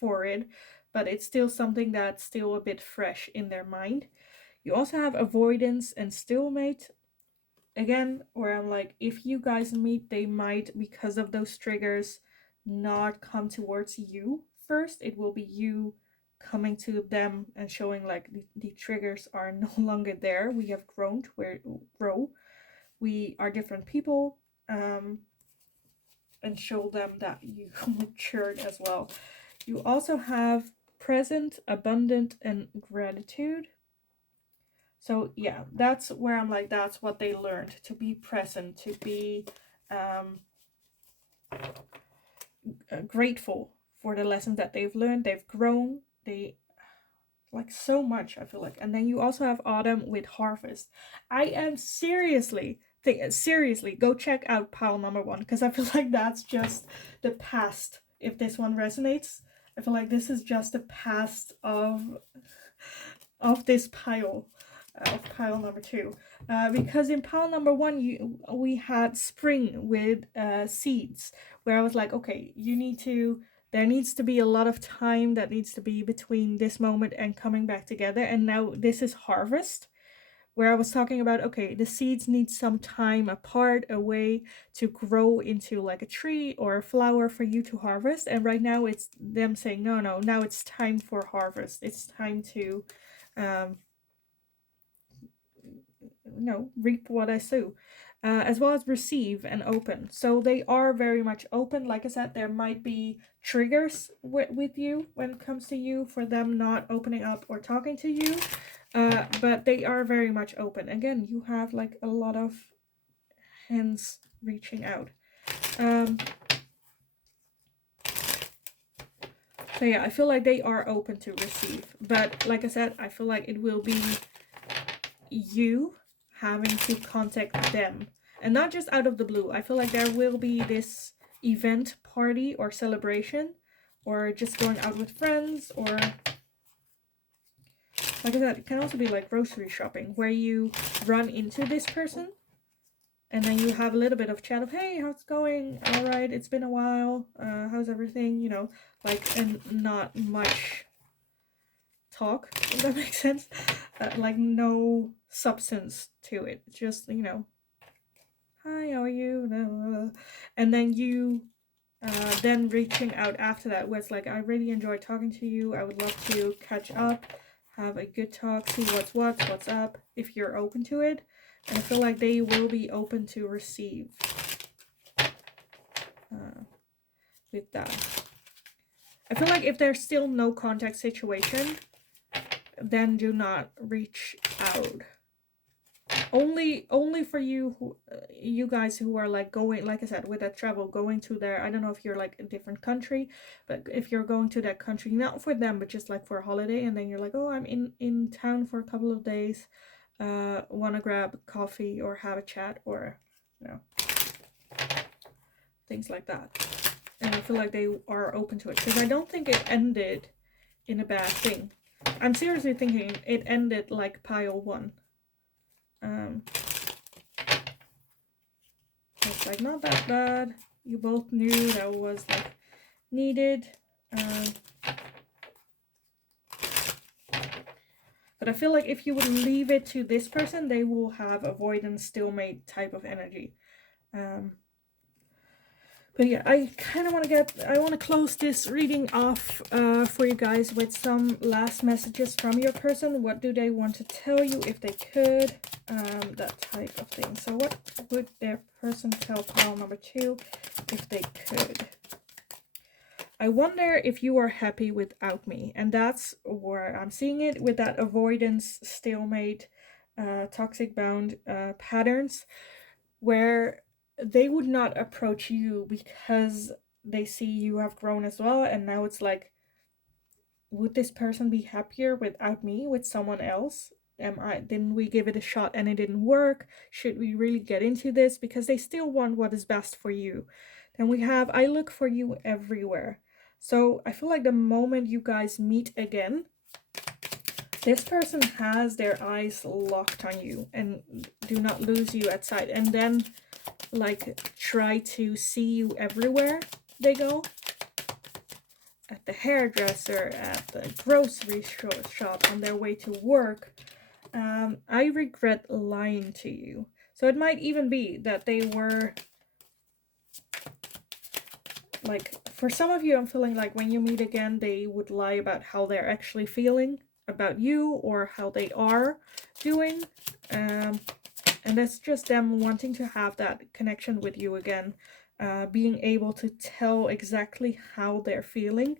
for it, but it's still something that's still a bit fresh in their mind. You also have avoidance and stalemate. Again, where I'm like, if you guys meet, they might, because of those triggers, not come towards you first. It will be you coming to them and showing like the triggers are no longer there. We have grown to where grow. We are different people, and show them that you matured as well. You also have present, abundant, and gratitude. So yeah, that's where I'm like, that's what they learned, to be present, to be grateful for the lessons that they've learned. They've grown. They like so much, I feel like. And then you also have autumn with harvest. I am seriously go check out pile number 1, because I feel like that's just the past. If this one resonates, I feel like this is just the past of this pile, of pile number 2, because in pile number 1 we had spring with seeds, where I was like, okay, there needs to be a lot of time that needs to be between this moment and coming back together. And now this is harvest, where I was talking about, okay, the seeds need some time apart, away, to grow into like a tree or a flower for you to harvest. And right now it's them saying, no, now it's time for harvest. It's time to reap what I sow. As well as receive and open. So they are very much open. Like I said, there might be triggers with you when it comes to you, for them not opening up or talking to you. But they are very much open. Again, you have like a lot of hands reaching out. So yeah, I feel like they are open to receive. But like I said, I feel like it will be you having to contact them, and not just out of the blue. I feel like there will be this event, party, or celebration, or just going out with friends, or like I said, it can also be like grocery shopping, where you run into this person and then you have a little bit of chat of, hey, how's it going, all right, it's been a while, how's everything, you know, like, and not much talk, if that makes sense. Like no substance to it, just, you know, hi, how are you, and then you then reaching out after that, where it's like, I really enjoyed talking to you, I would love to catch up, have a good talk, see what's up, if you're open to it. And I feel like they will be open to receive with that. I feel like if there's still no contact situation, then do not reach out. only for you who, you guys who are like going, like I said, with that travel, going to there. I don't know if you're like a different country, but if you're going to that country, not for them, but just like for a holiday, and then you're like, oh, I'm in town for a couple of days, want to grab coffee or have a chat, or you know, things like that. And I feel like they are open to it, because I don't think it ended in a bad thing. I'm seriously thinking it ended like pile one. It's like not that bad. You both knew that was like needed. But I feel like if you would leave it to this person, they will have avoidance, stalemate type of energy. But yeah, I kind of want to close this reading off for you guys with some last messages from your person. What do they want to tell you if they could? That type of thing. So what would their person tell pile number 2 if they could? I wonder if you are happy without me. And that's where I'm seeing it, with that avoidance, stalemate, toxic bound patterns, where they would not approach you because they see you have grown as well. And now it's like, would this person be happier without me, with someone else? Didn't we give it a shot and it didn't work? Should we really get into this? Because they still want what is best for you. Then we have, I look for you everywhere. So I feel like the moment you guys meet again, this person has their eyes locked on you and do not lose you at sight. And then like try to see you everywhere they go. At the hairdresser, at the grocery shop, on their way to work. I regret lying to you. So it might even be that they were like, for some of you, I'm feeling like when you meet again, they would lie about how they're actually feeling about you or how they are doing. And that's just them wanting to have that connection with you again, being able to tell exactly how they're feeling.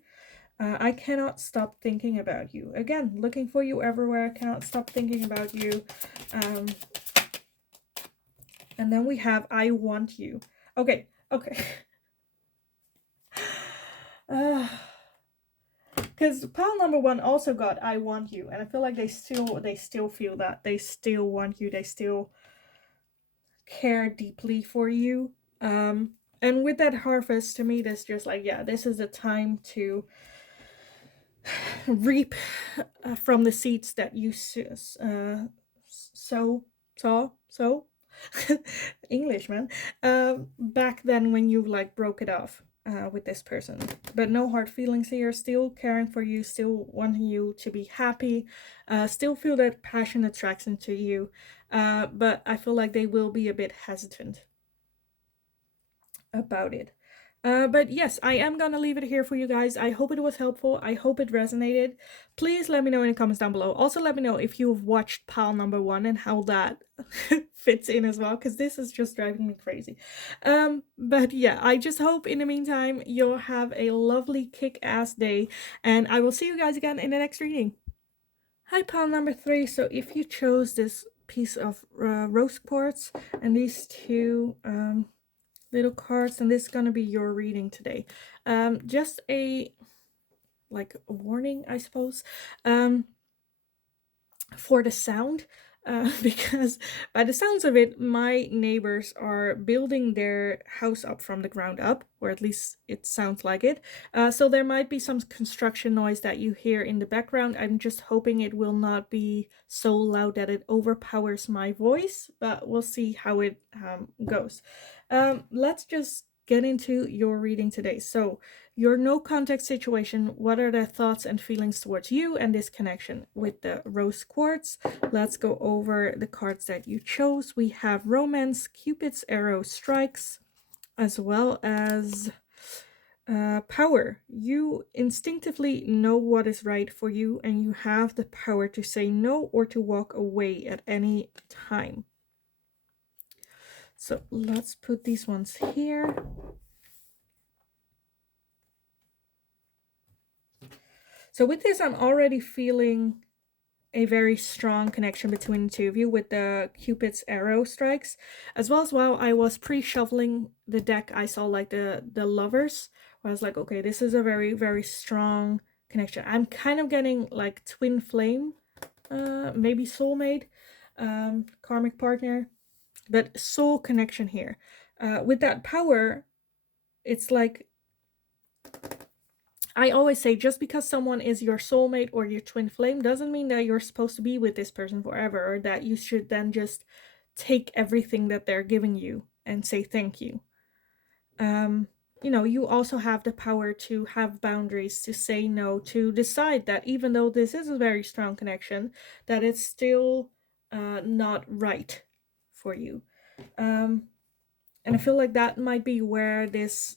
I cannot stop thinking about you. Again, looking for you everywhere. I cannot stop thinking about you. And then we have, I want you. Okay. Because pile number 1 also got I want you. And I feel like they still feel that. They still want you. They still care deeply for you. And with that harvest, to me, that's just like, yeah, this is the time to reap from the seeds that you sow English, man, back then when you like broke it off with this person. But no hard feelings here, still caring for you, still wanting you to be happy, still feel that passion attraction to you, but I feel like they will be a bit hesitant about it. But yes, I am gonna leave it here for you guys. I hope it was helpful. I hope it resonated. Please let me know in the comments down below. Also, let me know if you've watched pile number 1 and how that fits in as well, because this is just driving me crazy. But yeah, I just hope in the meantime you'll have a lovely kick-ass day, and I will see you guys again in the next reading. Hi, pile number 3. So if you chose this piece of rose quartz and these two little cards, and this is gonna be your reading today. Just a warning, I suppose, for the sound, because by the sounds of it, my neighbors are building their house up from the ground up, or at least it sounds like it. So there might be some construction noise that you hear in the background. I'm just hoping it will not be so loud that it overpowers my voice, but we'll see how it goes. Let's just get into your reading today. So your no contact situation, what are their thoughts and feelings towards you and this connection with the rose quartz? Let's go over the cards that you chose. We have romance, Cupid's arrow strikes, as well as power. You instinctively know what is right for you, and you have the power to say no or to walk away at any time. So let's put these ones here. So with this, I'm already feeling a very strong connection between the two of you with the Cupid's arrow strikes, as well as while I was pre-shuffling the deck, I saw like the lovers, where I was like, okay, this is a very, very strong connection. I'm kind of getting like twin flame, maybe soulmate, karmic partner, but soul connection here. With that power, it's like, I always say, just because someone is your soulmate or your twin flame doesn't mean that you're supposed to be with this person forever, or that you should then just take everything that they're giving you and say thank you. You know, you also have the power to have boundaries, to say no, to decide that even though this is a very strong connection, that it's still not right for you. And I feel like that might be where this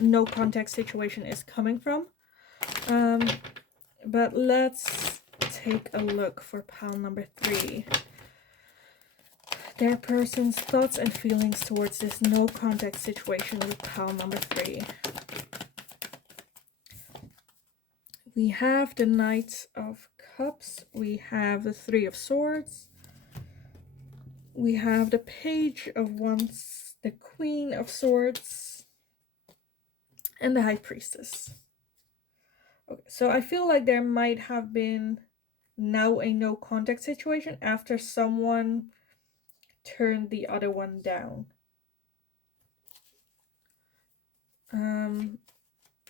no contact situation is coming from. But let's take a look for pile number 3. Their person's thoughts and feelings towards this no contact situation with pile number 3. We have the Knight of Cups. We have the 3 of Swords. We have the Page of Wands, the Queen of Swords, and the High Priestess. Okay, so I feel like there might have been now a no contact situation after someone turned the other one down.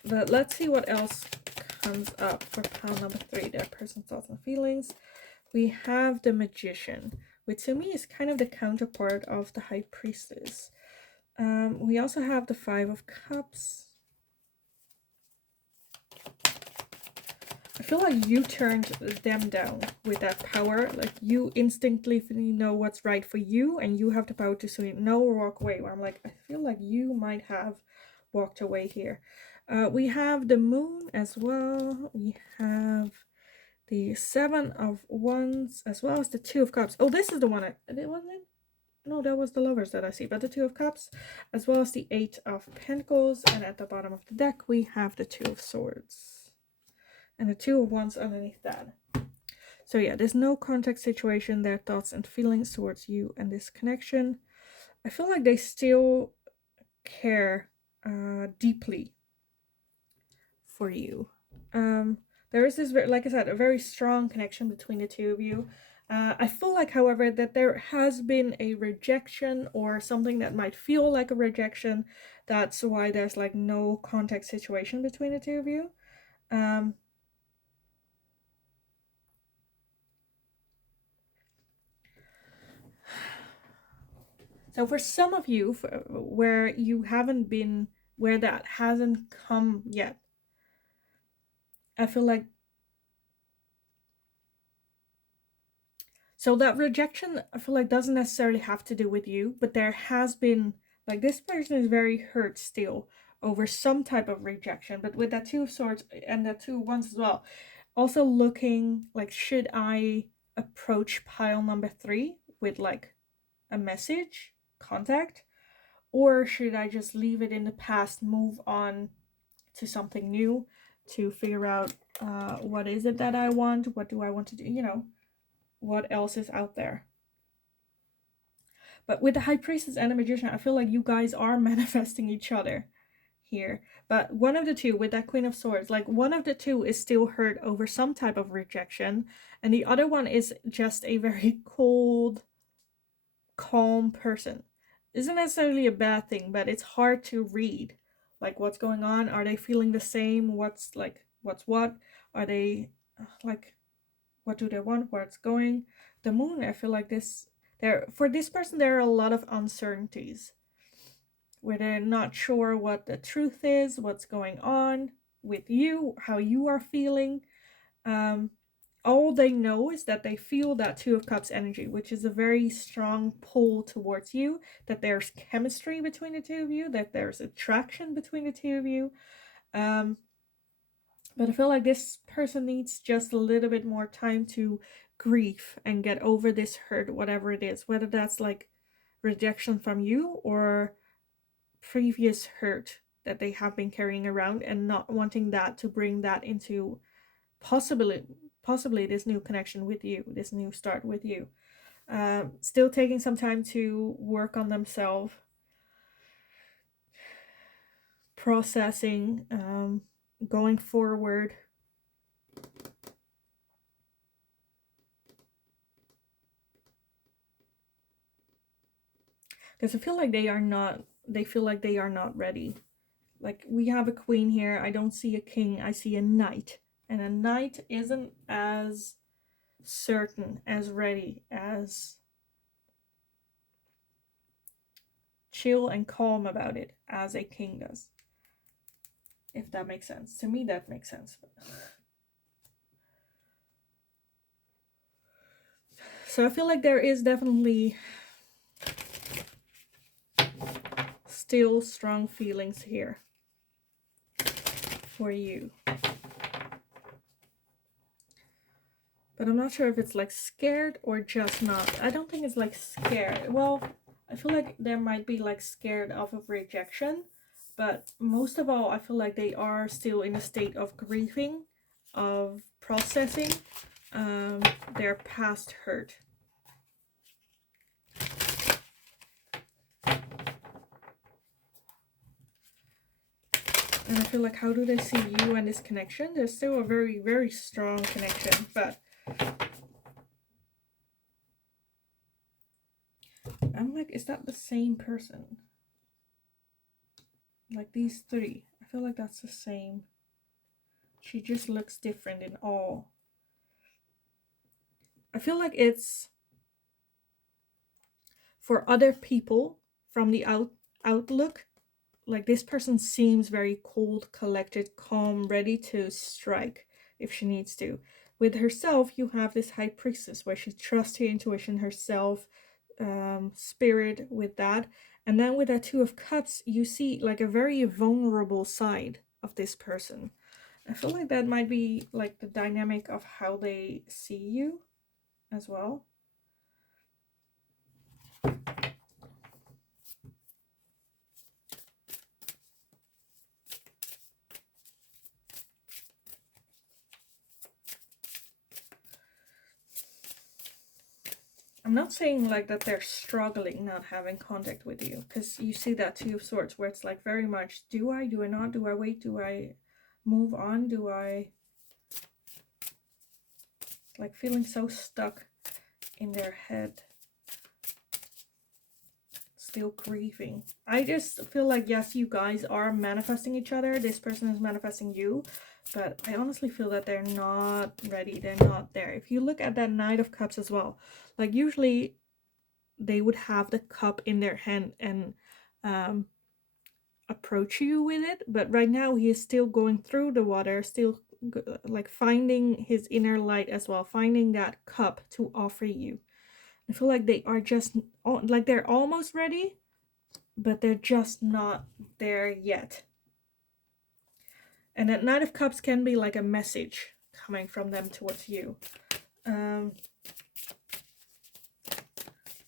But let's see what else comes up for pile number 3, their person's thoughts and feelings. We have the Magician, which to me is kind of the counterpart of the High Priestess. We also have the 5 of Cups. I feel like you turned them down with that power. Like, you instinctively know what's right for you, and you have the power to say no or walk away. Where I'm like, I feel like you might have walked away here. We have the Moon as well. We have the 7 of Wands as well as the 2 of Cups. Oh, this is the one it wasn't it? No, that was the Lovers that I see, but the 2 of Cups, as well as the 8 of Pentacles, and at the bottom of the deck we have the 2 of Swords and the 2 of Wands underneath that. So yeah, there's no contact situation, their thoughts and feelings towards you and this connection. I feel like they still care deeply for you. There is this, like I said, a very strong connection between the two of you. I feel like, however, that there has been a rejection or something that might feel like a rejection. That's why there's like no contact situation between the two of you. So for some of you, where you haven't been, where that hasn't come yet, I feel like, so that rejection, I feel like, doesn't necessarily have to do with you, but there has been, like, this person is very hurt still over some type of rejection. But with that 2 of Swords and the 2 of Wands as well, also looking like, should I approach pile number 3 with like a message, contact, or should I just leave it in the past, move on to something new, to figure out what is it that I want, what do I want to do, you know, what else is out there. But with the High Priestess and the Magician, I feel like you guys are manifesting each other here. But one of the two, with that Queen of Swords, like, one of the two is still hurt over some type of rejection, and the other one is just a very cold, calm person. Isn't necessarily a bad thing, but it's hard to read, like, what's going on. Are they feeling the same? What's what? Are they like, what do they want? Where it's going? The Moon, I feel like for this person, there are a lot of uncertainties where they're not sure what the truth is, what's going on with you, how you are feeling. All they know is that they feel that 2 of Cups energy, which is a very strong pull towards you, that there's chemistry between the two of you, that there's attraction between the two of you. But I feel like this person needs just a little bit more time to grieve and get over this hurt, whatever it is, whether that's like rejection from you or previous hurt that they have been carrying around and not wanting that to bring that into possibly possibly this new connection with you, this new start with you. Still taking some time to work on themselves, processing, going forward. Because I feel like they feel like they are not ready. Like, we have a queen here. I don't see a king. I see a knight. And a knight isn't as certain, as ready, as chill and calm about it as a king does. If that makes sense. To me, that makes sense. So I feel like there is definitely still strong feelings here for you. But I'm not sure if it's like scared or just not. I don't think it's like scared. Well, I feel like there might be like scared of rejection. But most of all, I feel like they are still in a state of grieving, of processing their past hurt. And I feel like, how do they see you and this connection? There's still a very, very strong connection, but I'm like, is that the same person? Like these three, I feel like that's the same. She just looks different in all. I feel like it's for other people from the outlook. Like, this person seems very cold, collected, calm, ready to strike if she needs to. With herself, you have this high priestess where she trusts her intuition, herself, spirit with that. And then with that Two of Cups, you see like a very vulnerable side of this person. I feel like that might be like the dynamic of how they see you as well. I'm not saying like that they're struggling not having contact with you, because you see that Two of Swords where it's like very much, do I not, do I wait, do I move on, do I, like feeling so stuck in their head, still grieving. I just feel like, yes, you guys are manifesting each other, this person is manifesting you, but I honestly feel that they're not ready, they're not there. If you look at that Knight of Cups as well, like usually they would have the cup in their hand and approach you with it, but right now he is still going through the water, still like finding his inner light as well, finding that cup to offer you. I feel like they are just like they're almost ready, but they're just not there yet. And that Knight of Cups can be like a message coming from them towards you.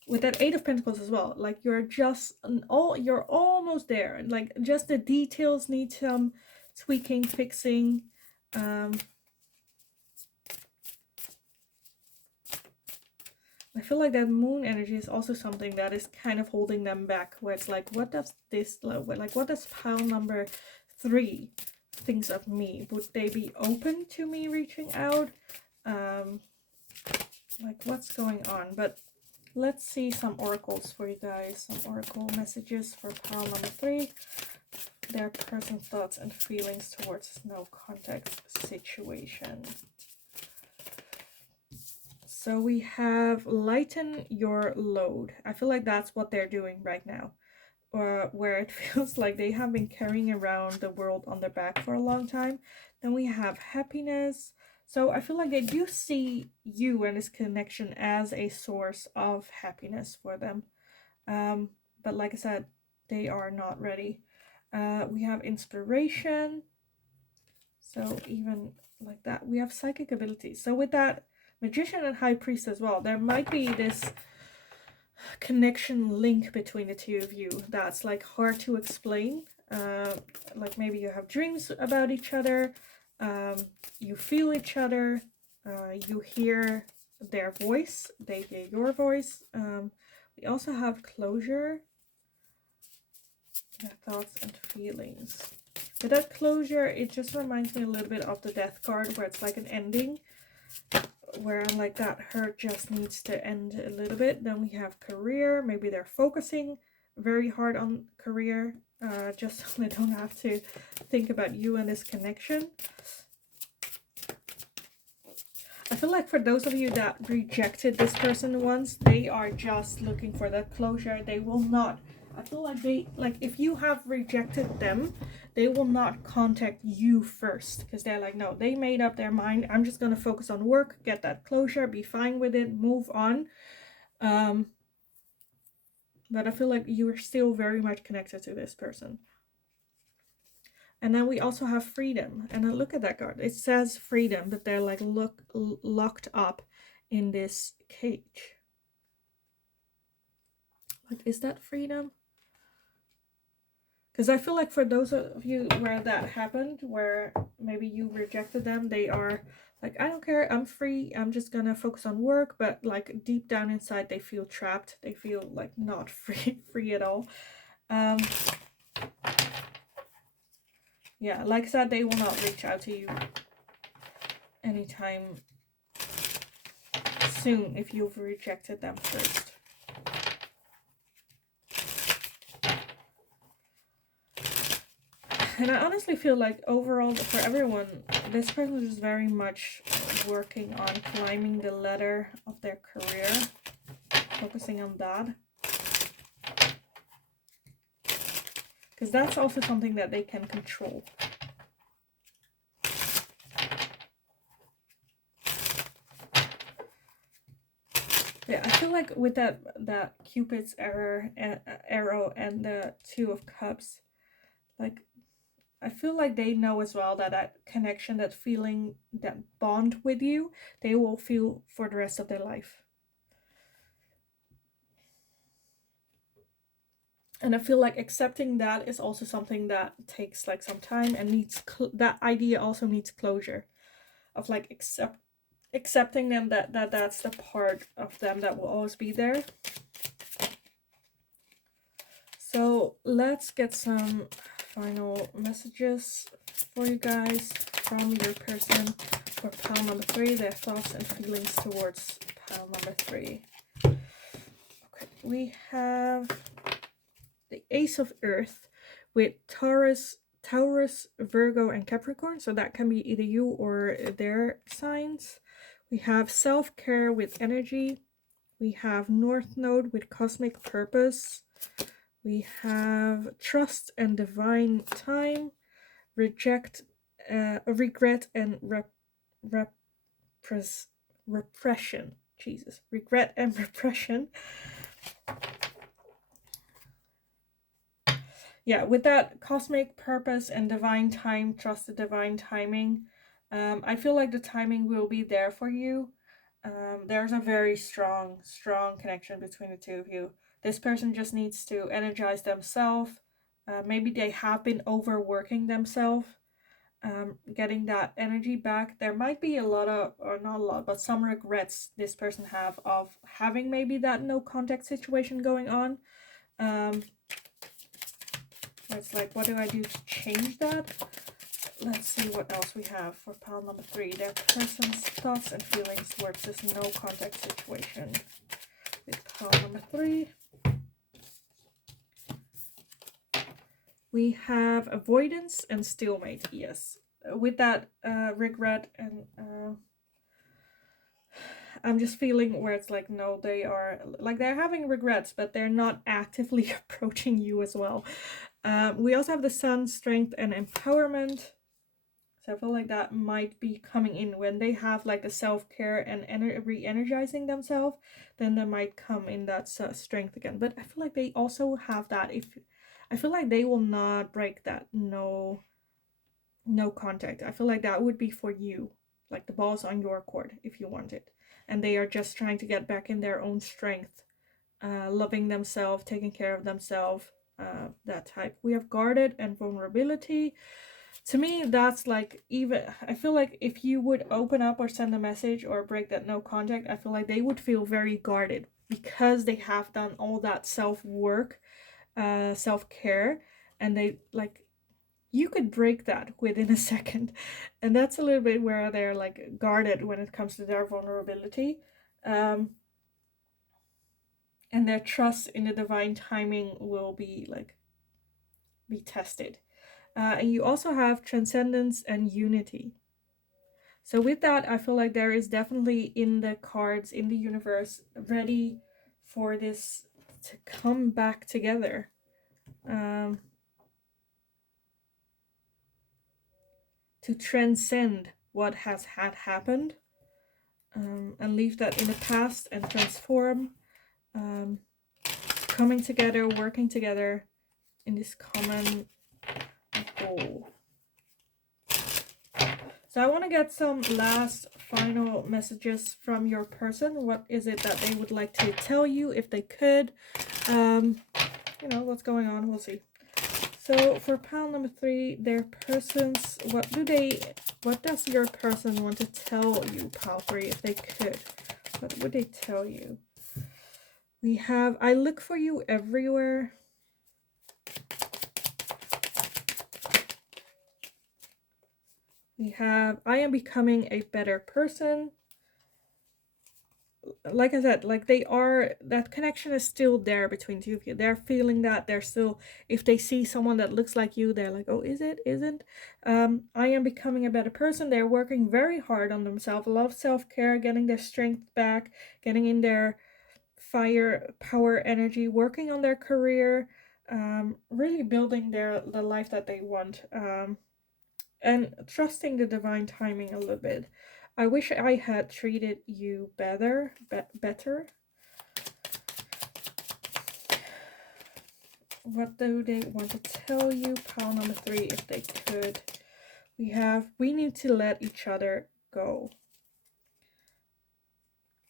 With that Eight of Pentacles as well, like you're almost there. Like just the details need some tweaking, fixing. I feel like that Moon energy is also something that is kind of holding them back, where it's like, what does this, like what does pile number 3 thinks of me? Would they be open to me reaching out? Like what's going on? But let's see some oracles for you guys. Some oracle messages for pile number 3. Their personal thoughts and feelings towards no contact situation. So we have lighten your load. I feel like that's what they're doing right now. Where it feels like they have been carrying around the world on their back for a long time. Then we have happiness. So I feel like they do see you and this connection as a source of happiness for them. But like I said, they are not ready. We have inspiration. So even like that, we have psychic abilities. So with that Magician and High Priest as well, there might be this connection link between the two of you that's like hard to explain. Like maybe you have dreams about each other, you feel each other, You hear their voice, they hear your voice. We also have closure, their thoughts and feelings. But that closure, it just reminds me a little bit of the death card, where it's like an ending, where I'm like, that hurt just needs to end a little bit. Then we have career. Maybe they're focusing very hard on career, just so they don't have to think about you and this connection. I feel like for those of you that rejected this person once, they are just looking for that closure. They will not, I feel like if you have rejected them, they will not contact you first, because they're like, no, they made up their mind. I'm just going to focus on work, get that closure, be fine with it, move on. But I feel like you are still very much connected to this person. And then we also have freedom. And look at that card. It says freedom, but they're like locked up in this cage. Like, is that freedom? Because I feel like for those of you where that happened, where maybe you rejected them, they are like, I don't care, I'm free, I'm just gonna focus on work. But like deep down inside, they feel trapped. They feel like not free at all. Yeah, like I said, they will not reach out to you anytime soon if you've rejected them first. And I honestly feel like overall, for everyone, this person is very much working on climbing the ladder of their career, focusing on that. Because that's also something that they can control. Yeah, I feel like with that Cupid's arrow and the Two of Cups, like, I feel like they know as well that connection, that feeling, that bond with you, they will feel for the rest of their life. And I feel like accepting that is also something that takes like some time and needs, that idea also needs closure. Of like accepting them, that's the part of them that will always be there. So let's get some final messages for you guys from your person for pile number 3, their thoughts and feelings towards pile number 3. Okay, we have the Ace of Earth with Taurus, Virgo, and Capricorn. So that can be either you or their signs. We have self-care with energy. We have North Node with cosmic purpose. We have trust and divine time. Regret and repression. Jesus. Regret and repression. Yeah, with that cosmic purpose and divine time, trust the divine timing. I feel like the timing will be there for you. There's a very strong connection between the two of you. This person just needs to energize themselves. Maybe they have been overworking themselves, getting that energy back. There might be a lot of, or not a lot, but some regrets this person have of having maybe that no contact situation going on. It's like, what do I do to change that? Let's see what else we have for pile number 3. Their person's thoughts and feelings towards this no contact situation. With pile number 3. We have avoidance and stalemate. Yes. With that regret and I'm just feeling where it's like, no, they are like, they're having regrets, but they're not actively approaching you as well. We also have the Sun, strength and empowerment. So I feel like that might be coming in when they have like the self-care and re-energizing themselves. Then they might come in that strength again. But I feel like they also have that. I feel like they will not break that no contact. I feel like that would be for you, like the ball's on your court if you want it. And they are just trying to get back in their own strength, loving themselves, taking care of themselves, that type. We have guarded and vulnerability. To me, that's like, even I feel like if you would open up or send a message or break that no contact, I feel like they would feel very guarded because they have done all that self work, self care, and they like, you could break that within a second, and that's a little bit where they're like guarded when it comes to their vulnerability, um, and their trust in the divine timing will be tested. And you also have transcendence and unity. So with that, I feel like there is definitely in the cards in the universe ready for this to come back together. Um, to transcend what has had happened, and leave that in the past and transform, um, coming together, working together in this common goal. So I want to get some last final messages from your person. What is it that they would like to tell you if they could? You know, what's going on, we'll see. So for pile number 3, their persons, what does your person want to tell you, pile 3, if they could? What would they tell you? We have, I look for you everywhere. We have, I am becoming a better person. Like I said, like they are, that connection is still there between two of you. They're feeling that. They're still, if they see someone that looks like you, they're like, oh, is it, isn't? I am becoming a better person. They're working very hard on themselves, a lot of self-care, getting their strength back, getting in their fire, power, energy, working on their career, really building the life that they want, and trusting the divine timing a little bit. I wish I had treated you better. What do they want to tell you? Pile number 3, if they could. We have, we need to let each other go.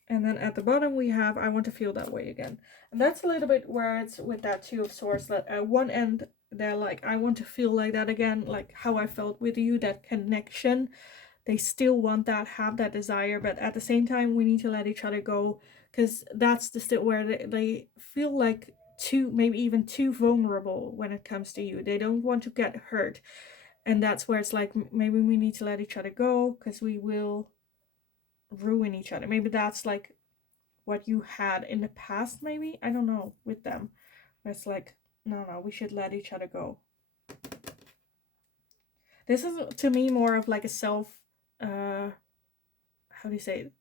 And then at the bottom we have, I want to feel that way again. And that's a little bit where it's with that 2 of Swords, that at one end they're like, I want to feel like that again, like how I felt with you, that connection. They still want that, have that desire, but at the same time we need to let each other go, because that's the still where they feel like too, maybe even too vulnerable when it comes to you. They don't want to get hurt, and that's where it's like, maybe we need to let each other go because we will ruin each other. Maybe that's like what you had in the past, maybe, I don't know, with them, where it's like, no, we should let each other go. This is to me more of like a self, how do you say it,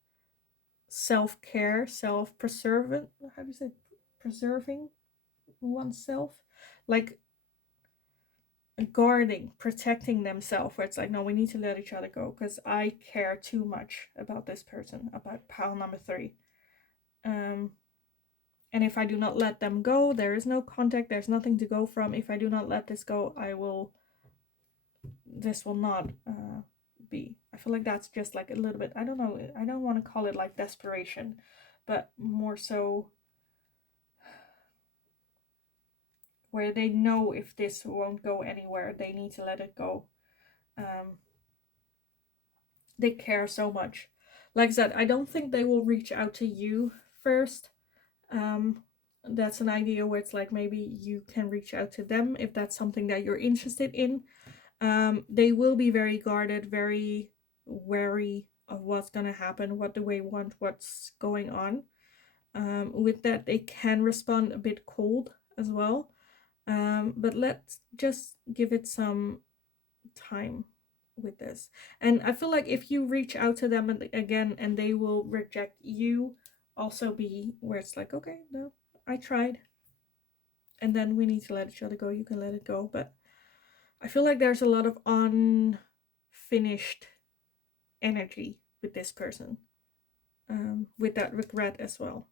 self-care, self-preserving, how do you say, preserving oneself, like guarding, protecting themselves, where it's like, no, we need to let each other go because I care too much about this person, about pile number 3. And if I do not let them go, there is no contact, there's nothing to go from. If I do not let this go, this will not be. I feel like that's just like a little bit, I don't know, I don't want to call it like desperation, but more so where they know if this won't go anywhere, they need to let it go. They care so much. Like I said, I don't think they will reach out to you first. That's an idea where it's like, maybe you can reach out to them if that's something that you're interested in. They will be very guarded, very wary of what's gonna happen, what do they want, what's going on. With that, they can respond a bit cold as well. But let's just give it some time with this. And I feel like if you reach out to them again and they will reject you, also be where it's like, okay, no, I tried. And then we need to let each other go. You can let it go. But I feel like there's a lot of unfinished energy with this person, with that regret as well.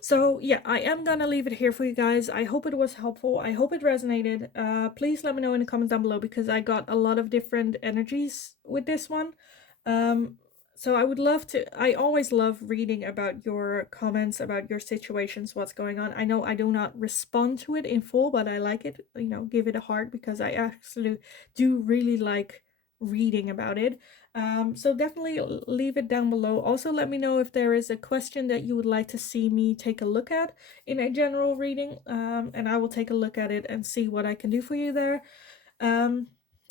So yeah, I am gonna leave it here for you guys. I hope it was helpful. I hope it resonated. Please let me know in the comments down below, because I got a lot of different energies with this one. So I would love to, I always love reading about your comments, about your situations, what's going on. I know I do not respond to it in full, but I like it, give it a heart, because I actually do really like reading about it. So definitely leave it down below. Also, let me know if there is a question that you would like to see me take a look at in a general reading, and I will take a look at it and see what I can do for you there. Um,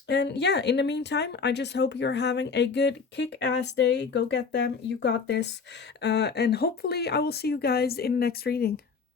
and yeah, in the meantime, I just hope you're having a good kick ass day. Go get them. You got this. And hopefully, I will see you guys in the next reading.